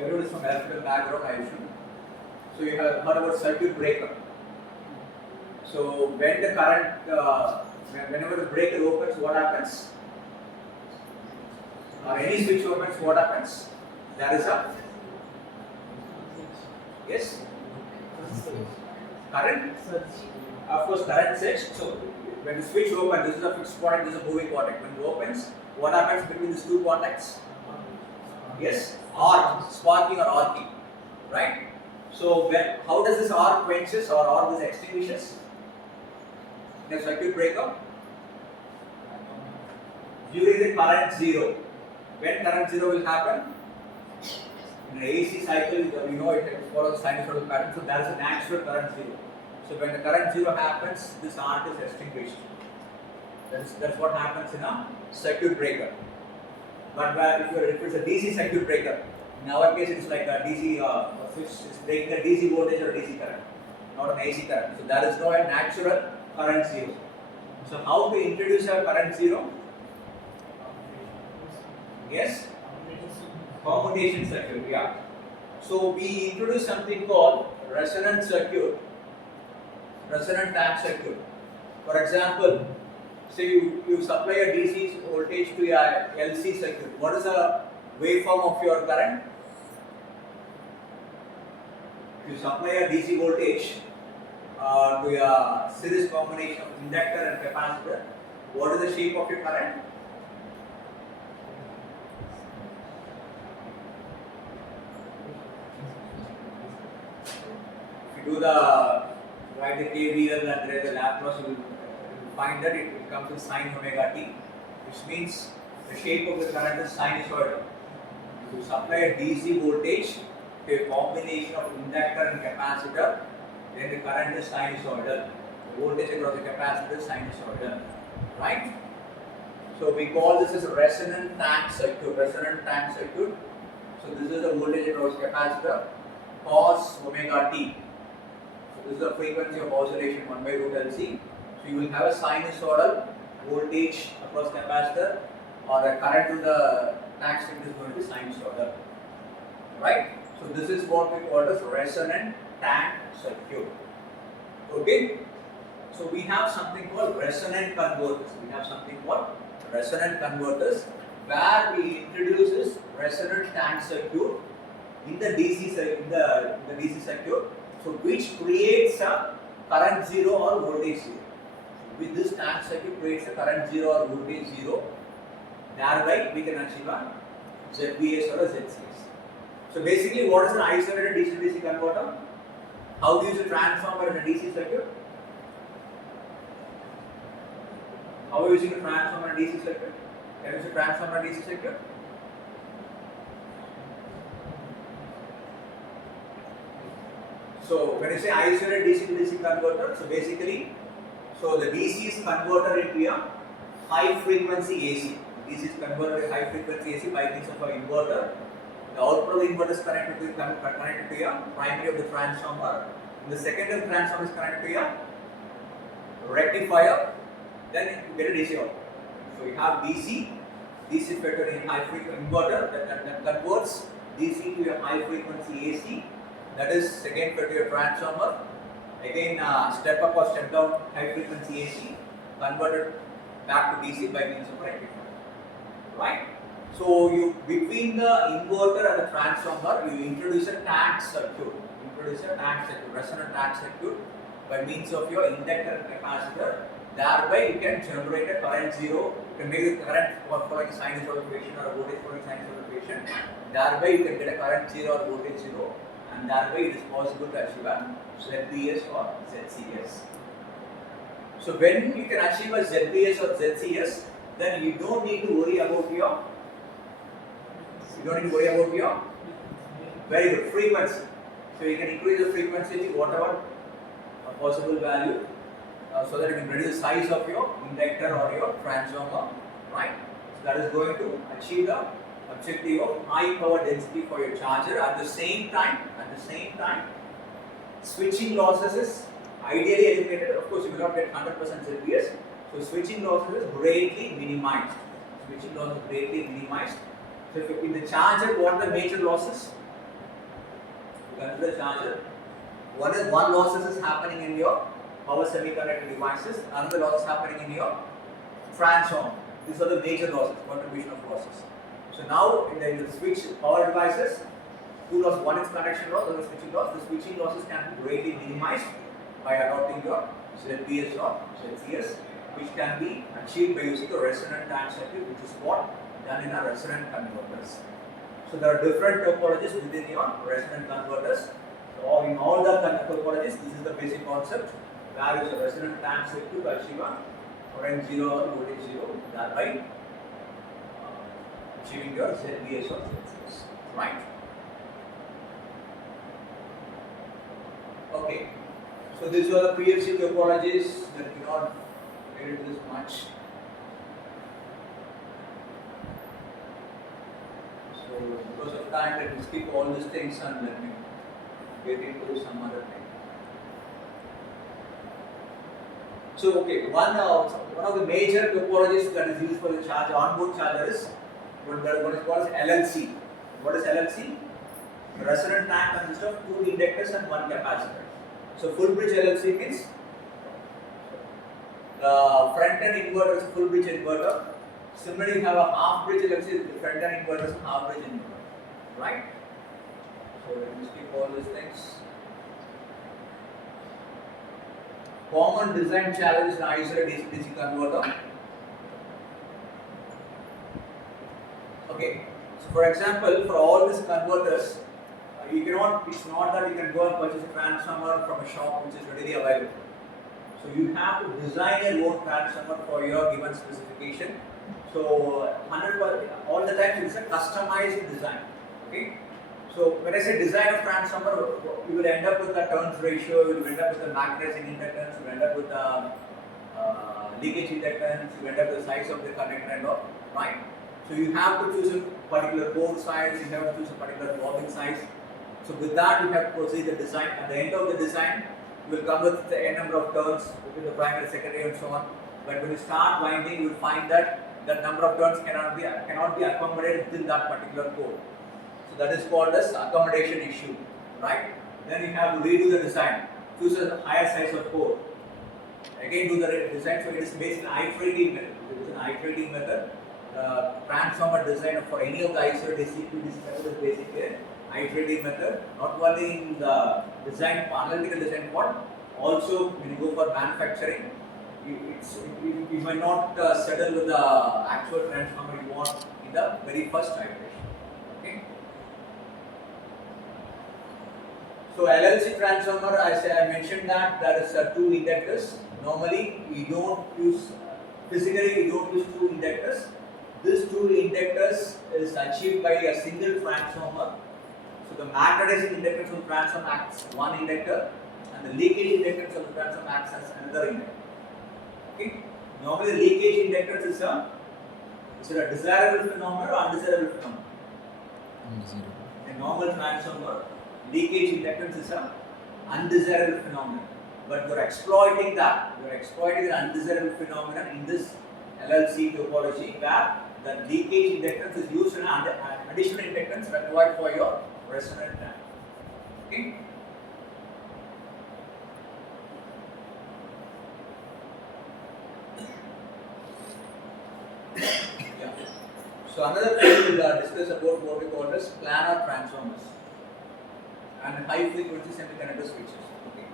everyone is from electrical background, I assume. So you have heard about circuit breaker. So when the current, whenever the breaker opens, what happens? Any switch opens, what happens? There is a, yes? Current? Of course, current surge. So when the switch opens, this is a fixed contact, this is a moving contact. When it opens, what happens between these two contacts? Yes, arc, sparking or arcing, right? So how does this arc quenches or arc this extinguishes? In a circuit breaker, during the current zero. When current zero will happen? In an AC cycle, we know it follows the sinusoidal pattern, so there is a natural current zero. So when the current zero happens, this arc is extinguished. That's what happens in a circuit breaker. But if it's a DC circuit breaker, in our case it's like a DC switch is breaking a DC voltage or DC current, not an AC current. So there is no natural current zero. So how to introduce a current zero? Yes? Commutation circuit, yeah. So we introduce something called resonant circuit, resonant tap circuit. For example, say you supply a DC voltage to a LC circuit. What is the waveform of your current? If you supply a DC voltage to a series combination of inductor and capacitor, what is the shape of your current? If you do write the KVL and write the Laplace, you will find that it comes in sin omega t, which means the shape of the current is sinusoidal. If you supply a DC voltage to a combination of inductor and capacitor, then the current is sinusoidal. The voltage across the capacitor is sinusoidal, right? So we call this as a resonant tank circuit. Resonant tank circuit. So this is the voltage across the capacitor, cos omega t. So this is the frequency of oscillation 1 by root LC. So you will have a sinusoidal voltage across capacitor, or a current to the tank circuit is going to be sinusoidal, right? So this is what we call as resonant tank circuit. Okay. So we have something called resonant converters. Where we introduce this resonant tank circuit in the DC circuit, so which creates a current zero or voltage zero. With this tank circuit creates a current zero or voltage zero. Thereby we can achieve a ZVS or a ZCS. So basically, what is an isolated DC to DC converter? How do you use a transformer in a DC circuit? How are you using a transformer in a DC circuit? Can you use a transformer in a DC circuit? So when you say isolated DC to DC converter, so basically, so the DC is converted into a high frequency AC. DC is converted to high frequency AC by means of an inverter. The output of the inverter is connected to a primary of the transformer. And the secondary transformer is connected to a rectifier. Then you get a DC output. So you have DC factor in high frequency inverter that converts DC to a high frequency AC. That is second factor transformer. Again, step up or step down high frequency AC converted back to DC by means of a rectifier. Right? So you between the inverter and the transformer, you introduce a tank circuit. Resonant tank circuit by means of your inductor and capacitor. Thereby you can generate a current zero. You can make the current following sinusoidal equation or a voltage following sinusoidal equation. Thereby you can get a current zero or voltage zero, and thereby it is possible to achieve a ZVS or ZCS. So when you can achieve a ZVS or ZCS, then you don't need to worry about your very good frequency. So you can increase the frequency to whatever possible value, so that you can reduce the size of your inductor or your transformer, right? So that is going to achieve the objective of high power density for your charger. At the same time, switching losses is ideally eliminated. Of course, you will not get 100% ZVS. So switching losses is greatly minimized. So if in the charger, what are the major losses? Consider the charger. One losses is happening in your power semiconductor devices. Another loss is happening in your transformer. These are the major losses, contribution of losses. So now in the switch power devices, two losses. One is conduction loss, other is switching loss. The switching losses can be greatly minimized by adopting your ZVS or ZCS. which can be achieved by using a resonant tank circuit, which is what done in a resonant converters. So there are different topologies within your resonant converters. So in all the topologies, this is the basic concept. Where is a resonant tank circuit to achieve a current 0 or voltage 0, thereby achieving your ZBS or ZCS, right? Okay, so these are the PFC topologies that cannot get into this much. So because of time, let me skip all these things and let me get into some other thing. So okay, one of the major topologies that is used for the charge onboard charger is what is called as LLC. What is LLC? The resonant tank consists of 2 inductors and 1 capacitor. So full bridge LLC means the front end inverter is a full bridge inverter. Similarly, you have a half bridge LLC, the front end inverter is a half bridge inverter, right? So let me skip all these things. Common design challenge in isolated DC-DC converter. Okay, so for example, for all these converters, it's not that you can go and purchase a transformer from a shop which is readily available. So you have to design a load transformer for your given specification. So 100% all the time it's a customized design. Okay. So when I say design of transformer, you will end up with the turns ratio, you will end up with the magnetizing inductance, you will end up with the leakage inductance, you will end up with the size of the conductor and all, right? So you have to choose a particular core size, you have to choose a particular bobbin size. So with that you have to proceed the design. At the end of the design, you will come with the n number of turns between the primary, secondary and so on. But when you start winding, you will find that the number of turns cannot be accommodated within that particular core. So that is called as accommodation issue, right? Then you have to redo the design, choose a higher size of core. Again do the design. So it is based on iterating method. It is an iterating method. Transformer design for any of the isolated DC to DC is basically iterating method. Not only in the design, analytical design part, also when you go for manufacturing, you might not settle with the actual transformer you want in the very first iteration. Okay. So LLC transformer, as I mentioned that there is 2 inductors. Normally we don't use physically we don't use 2 inductors. These 2 inductors is achieved by a single transformer. So the magnetizing inductance of the transformer acts as one inductor, and the leakage inductance of the transformer acts as another inductor. Okay. Normally the leakage inductance is a desirable phenomenon or undesirable phenomenon? Undesirable. A normal transformer, leakage inductance is a undesirable phenomenon. But you are exploiting that. You are exploiting the undesirable phenomenon in this LLC topology where the leakage inductance is used in an additional inductance required for your resonant tank. Okay. Yeah. So another thing we'll discuss about what we call as planar transformers and high frequency semiconductor switches. Okay.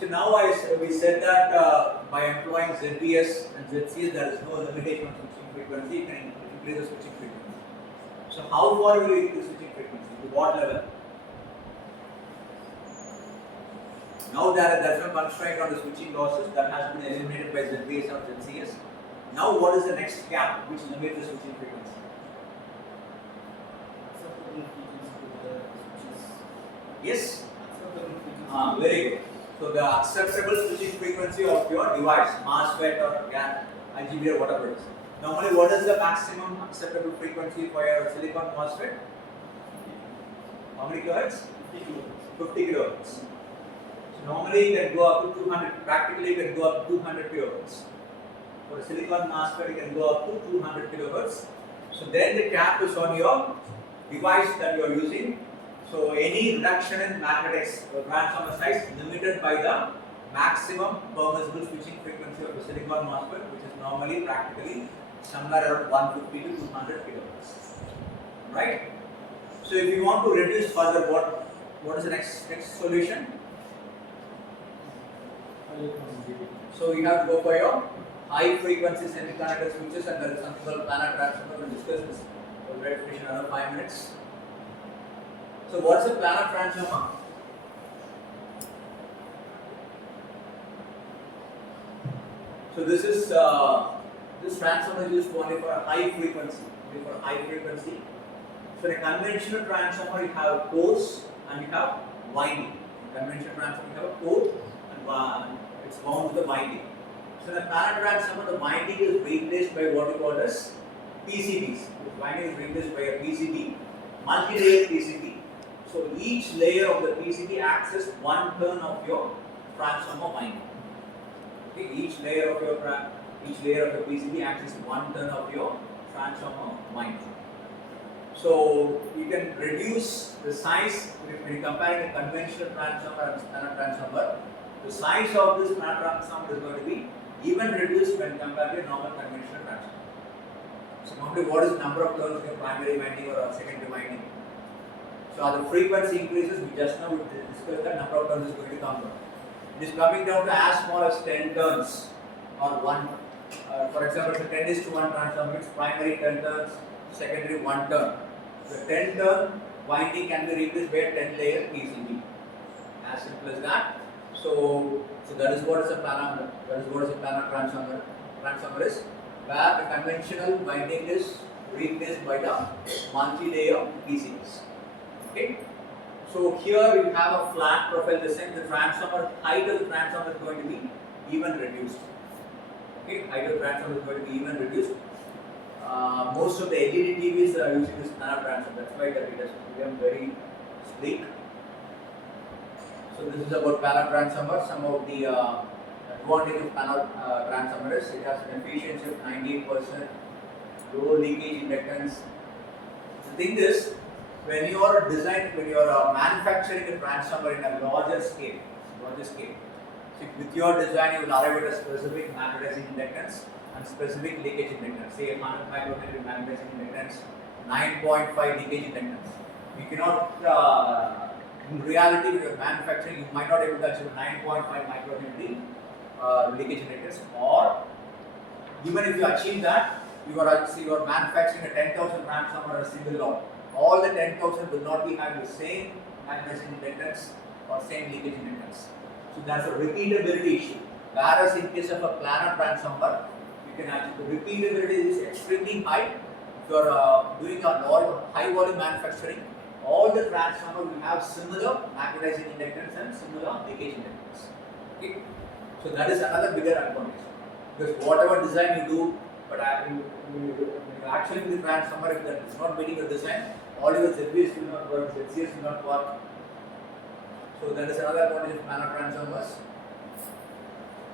So now we said that by employing ZBS and ZCS there is no limitation on switching frequency. You can increase the switching frequency. So how far will you increase switching frequency? To what level? Now there is no constraint on the switching losses that has been eliminated by ZBS or ZCS. Now what is the next gap which limits the switching frequency? Yes? Very good. So the acceptable switching frequency of your device, MOSFET or GAN, IGB or whatever it is. Normally what is the maximum acceptable frequency for your silicon MOSFET? How many kilohertz? 50 kilohertz. So normally you can go up to 200, practically you can go up to 200 kilohertz. For a silicon MOSFET you can go up to 200 kilohertz. So then the cap is on your device that you are using. So any reduction in magnetics or transformer size is limited by the maximum permissible switching frequency of the silicon MOSFET, which is normally practically somewhere around 150 to 200 kilohertz. Right? So if you want to reduce further, what is the next solution? So you have to go for your high frequency semiconductor switches, and there is something called planar transformer. We'll discuss this. We'll try to finish in another 5 minutes. So what's a planar transformer? So this transformer is used only for a high frequency. So in a conventional transformer, you have cores and you have winding. In a conventional transformer, you have a core and it's bound with the winding. So in a planar transformer, the winding is replaced by what we call as PCBs. The winding is replaced by a PCB, multi-layer PCB. So each layer of the PCB acts as one turn of your transformer winding. Okay, each layer of the PCB acts as one turn of your transformer winding. So you can reduce the size when you compare a conventional transformer and planar transformer. The size of this planar transformer is going to be even reduced when compared to a normal conventional transformer. So normally, what is the number of turns in your primary winding or secondary winding? So as the frequency increases, we just now discussed that number of turns is going to come down. It is coming down to as small as 10 turns or 1. For example, if 10:1 transformer, it's primary 10 turns, secondary 1 turn. The 10 turn winding can be replaced by a 10 layer PCB. As simple as that. So that is what is a planar. That is what is a planar transformer. Transformer is where the conventional winding is replaced by the multi-layer PCBs. Okay. So here you have a flat profile design. The transformer height of the transformer is going to be even reduced. Okay, height of the transformer is going to be even reduced. Most of the LED TVs are using this planar transformer. That's why it has become very sleek. So this is about planar transformer. Some of the advantages of planar transformer is it has an efficiency of 98%, low leakage inductance. The thing is, when you are manufacturing a transformer in a larger scale, so with your design you will arrive at a specific magnetizing inductance and specific leakage inductance. Say 100 microhenry magnetizing inductance, 9.5 leakage inductance. You cannot, in reality, when you are manufacturing, you might not be able to achieve 9.5 microhenry leakage inductance, or even if you achieve that, you are manufacturing a 10,000 transformer on a single lot. All the 10,000 will not be having the same magnetizing inductance or same leakage inductance. So that's a repeatability issue. Whereas in case of a planar transformer, you can actually, the repeatability is extremely high. If you are doing a high volume manufacturing, all the transformers will have similar magnetizing inductance and similar leakage inductance. Okay? So that is another bigger advantage. Because whatever design you do, but actually the transformer, if that is not meeting your design, all your ZVs will not work, ZCS will not work. So that is another advantage of planar transformers.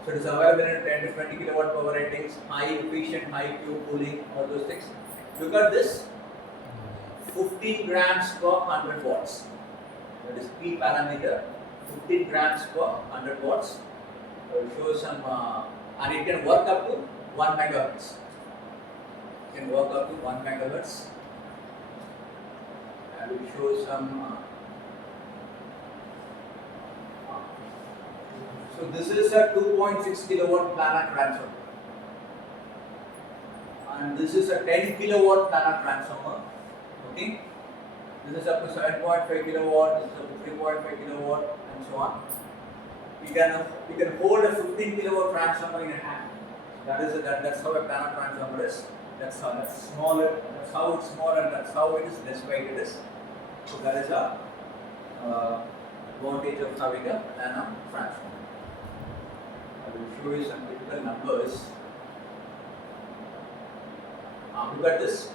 So it is available in 10 to 20 kilowatt power ratings, high efficient, high Q cooling, all those things. Look at this, 15 grams per 100 watts. That is P parameter, 15 grams per 100 watts. I will show some, and it can work up to 1 megahertz. It can work up to 1 megahertz. I will show some. So this is a 2.6 kilowatt planar transformer, and this is a 10 kilowatt planar transformer. Okay, this is up to 7.5 kilowatt, this is up to 3.5 kilowatt, and so on. We can hold a 15 kilowatt transformer in a hand. That's how a planar transformer is. That's smaller. That's how it's small, and that's how it is. That's why it is. So that is a advantage of having a planar transformer. I will show you some typical numbers. Look at this.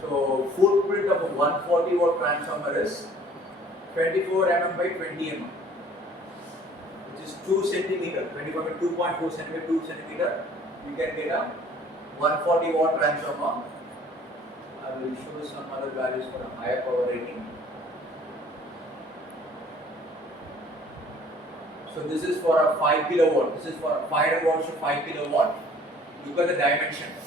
So footprint of a 140 watt transformer is 24 mm by 20 mm, which is 2 centimeter. 24 by 2.4 centimeter, 2 centimeter. You can get a 140 watt transformer. I will show some other values for a higher power rating. So this is for a 5 kilowatt. This is for a 500 watts to 5 kilowatt. Look at the dimensions.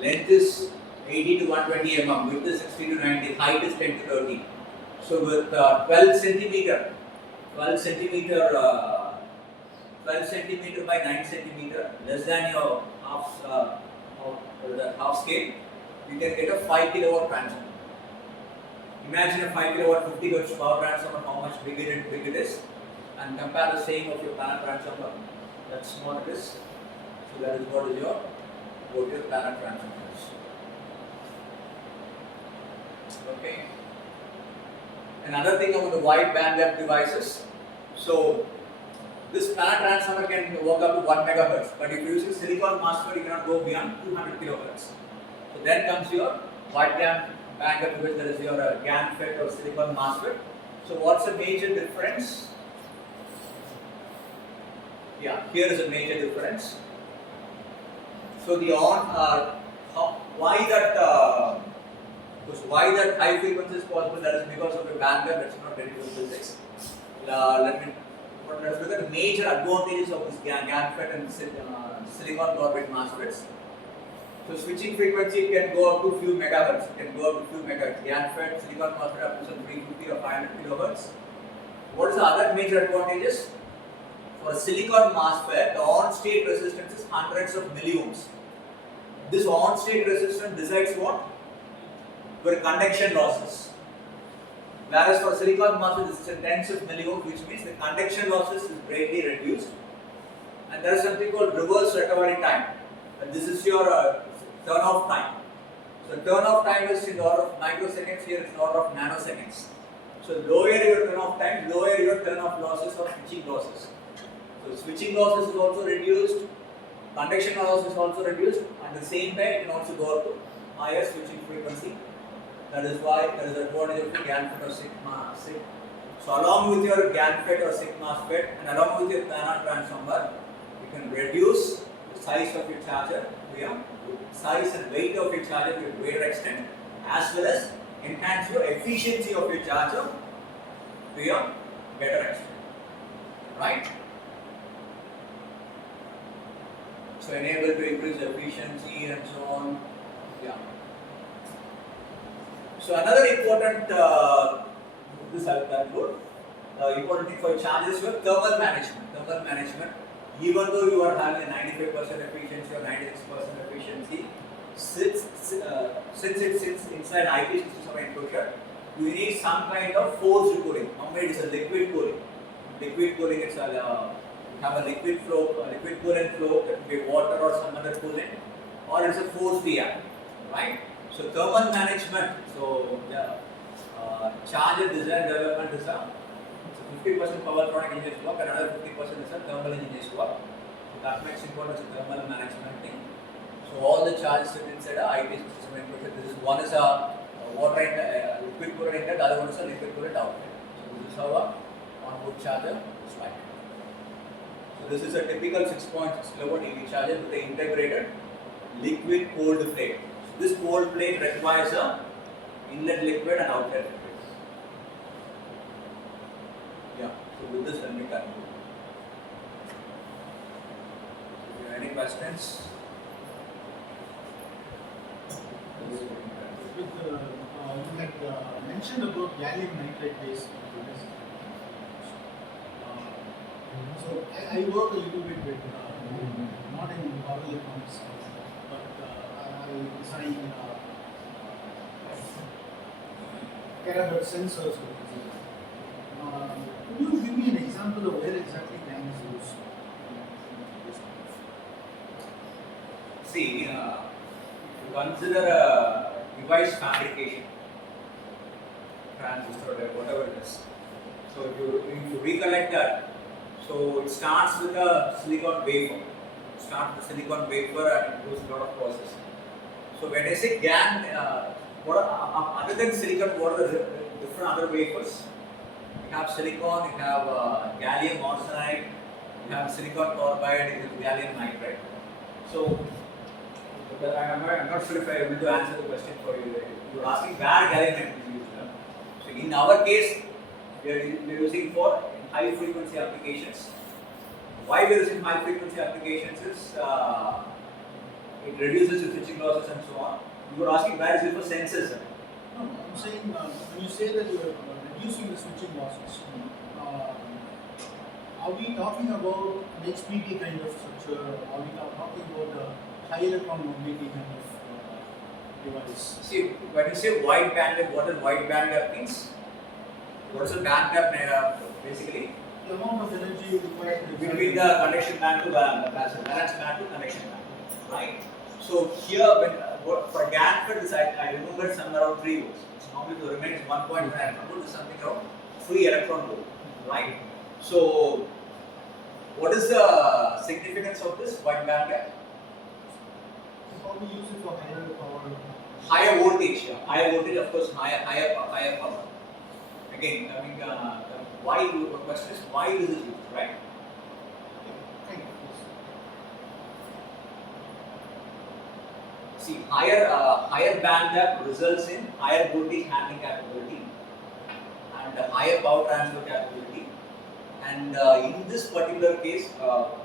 Length is 80 to 120 mm, width is 60 to 90, height is 10 to 30. So with 12 centimeter 12 centimeter by 9 centimeter, less than your half scale, you can get a 5 kilowatt transformer. Imagine a 5 kilowatt 50 hertz power transformer, how much big it is, and compare the same of your planar transformer. That's what it is. So that is what is your planar transformers. Okay. Another thing about the wide bandgap devices. So this planar transformer can work up to 1 megahertz, but if you use silicon MOSFET, you cannot go beyond 200 kilohertz. So then comes your wide bandgap device, that is your GaN FET or silicon MOSFET. So what's the major difference? Yeah, here is a major difference. So the why that high frequency is possible? That is because of the bandgap. That's not very good physics. Let's look at the major advantages of this GaN FET and silicon carbide MOSFETs. So switching frequency can go up to few megahertz. It can go up to few megahertz. GaN FET, silicon MOSFET up to some 350 or 500 kilohertz. What is the other major advantages? For silicon MOSFET, the on-state resistance is hundreds of milliohms. This on-state resistance decides what? Your conduction losses. Whereas for silicon MOSFET, this is in tens of milliohms, which means the conduction losses is greatly reduced. And there is something called reverse recovery time. And this is your turn-off time. So turn-off time is in the order of microseconds. Here it's in the order of nanoseconds. So lower your turn-off time, lower your turn-off losses or switching losses. So switching losses is also reduced, conduction loss is also reduced, and at the same time it can also go up to higher switching frequency. That is why there is an advantage of GaN FET or SiC. So along with your GaN FET or SiC MOSFET and along with your planar transformer, you can reduce the size of your charger to your size and weight of your charger to a greater extent, as well as enhance your efficiency of your charger to your better extent. Right? So enable to increase efficiency and so on. Yeah. So another important this I'll conclude. Important thing for chargers is your thermal management. Thermal management. Even though you are having a 95% efficiency or 96% efficiency, since it sits inside IP67 enclosure, you need some kind of forced cooling. Normally it is a liquid cooling. Liquid cooling is have a liquid flow, liquid coolant flow, that may be water or some other coolant, or it's a forced air, right? So thermal management. So charger design development is a 50% power electronic engineers work, and another 50% is a thermal engineers work. So that makes important as a thermal management thing. So all the charges sit inside a IP67 enclosure. This is one is a water liquid coolant inlet, the other one is a liquid coolant outlet. So this is how a on-board charger is like. So this is a typical 6.6 kilowatt EV charger with the integrated liquid cold plate. So this cold plate requires a inlet liquid and outlet liquid. Yeah. So with this, let me conclude. If you have any questions? You had mentioned about gallium nitride based devices. So I work a little bit with, not in power electronics, but I design terahertz sensors. Could you give me an example of where exactly GaN is used? See, you consider a device fabrication, transistor, whatever it is. So if you recollect that, so it starts with a silicon wafer. And it goes a lot of process. So when I say GaN, other than silicon, what are the different other wafers? You have silicon, you have gallium arsenide, you have silicon carbide, you have gallium nitride. So I'm not sure if I am able to answer the question for you. You are asking where gallium nitride is used. So in our case, we are using for high frequency applications. Why we are using high frequency applications is it reduces the switching losses and so on. You are asking where is it for sensors? No, I'm saying when you say that you are reducing the switching losses, are we talking about an HPT kind of structure? Are we talking about a high electron mobility kind of device? See, when you say wide bandgap, what does wide bandgap means? What is a bandgap basically? The amount of energy required to Between the conduction band to valence band to conduction band, right? So here, for GAN fields, I remember somewhere around 3 volts. So normally the remains 1.1 electron volt is something around 3 electron volt, right? So what is the significance of this wide bandgap? How we use it for higher power? Higher voltage, yeah. Higher voltage, of course, higher power. Again, I mean, why? The question is why is it used, right? Kind of, yes. See, higher bandgap results in higher voltage handling capability and higher power transfer capability. And in this particular case,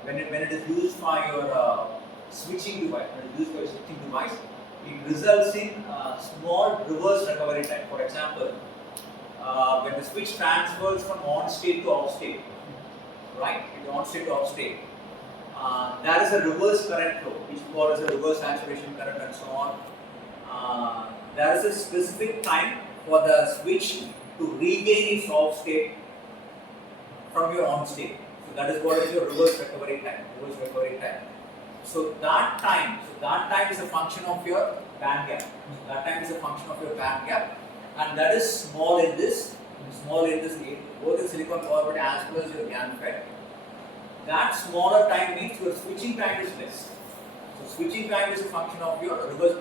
when it is used for your switching device, it results in small reverse recovery time. For example, when the switch transfers from on state to off state, right? In on state to off state, there is a reverse current flow, which we call as a reverse saturation current and so on. There is a specific time for the switch to regain its off state from your on state. So that is what is your reverse recovery time. So that time is a function of your band gap. And that is small in this both in silicon carbide as well as your GaN FET. That smaller time means your switching time is less. So switching time is a function of your reverse.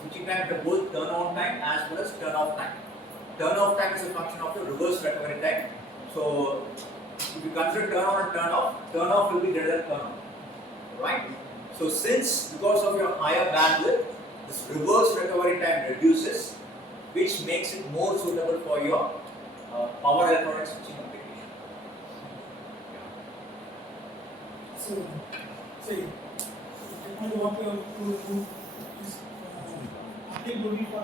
Switching time is both turn on time as well as turn off time. Turn off time is a function of your reverse recovery time. So if you consider turn on and turn off will be greater than turn on, right? So because of your higher bandwidth, this reverse recovery time reduces, which makes it more suitable for your power electronic switching application. So, say, technology what you have to do is applicability for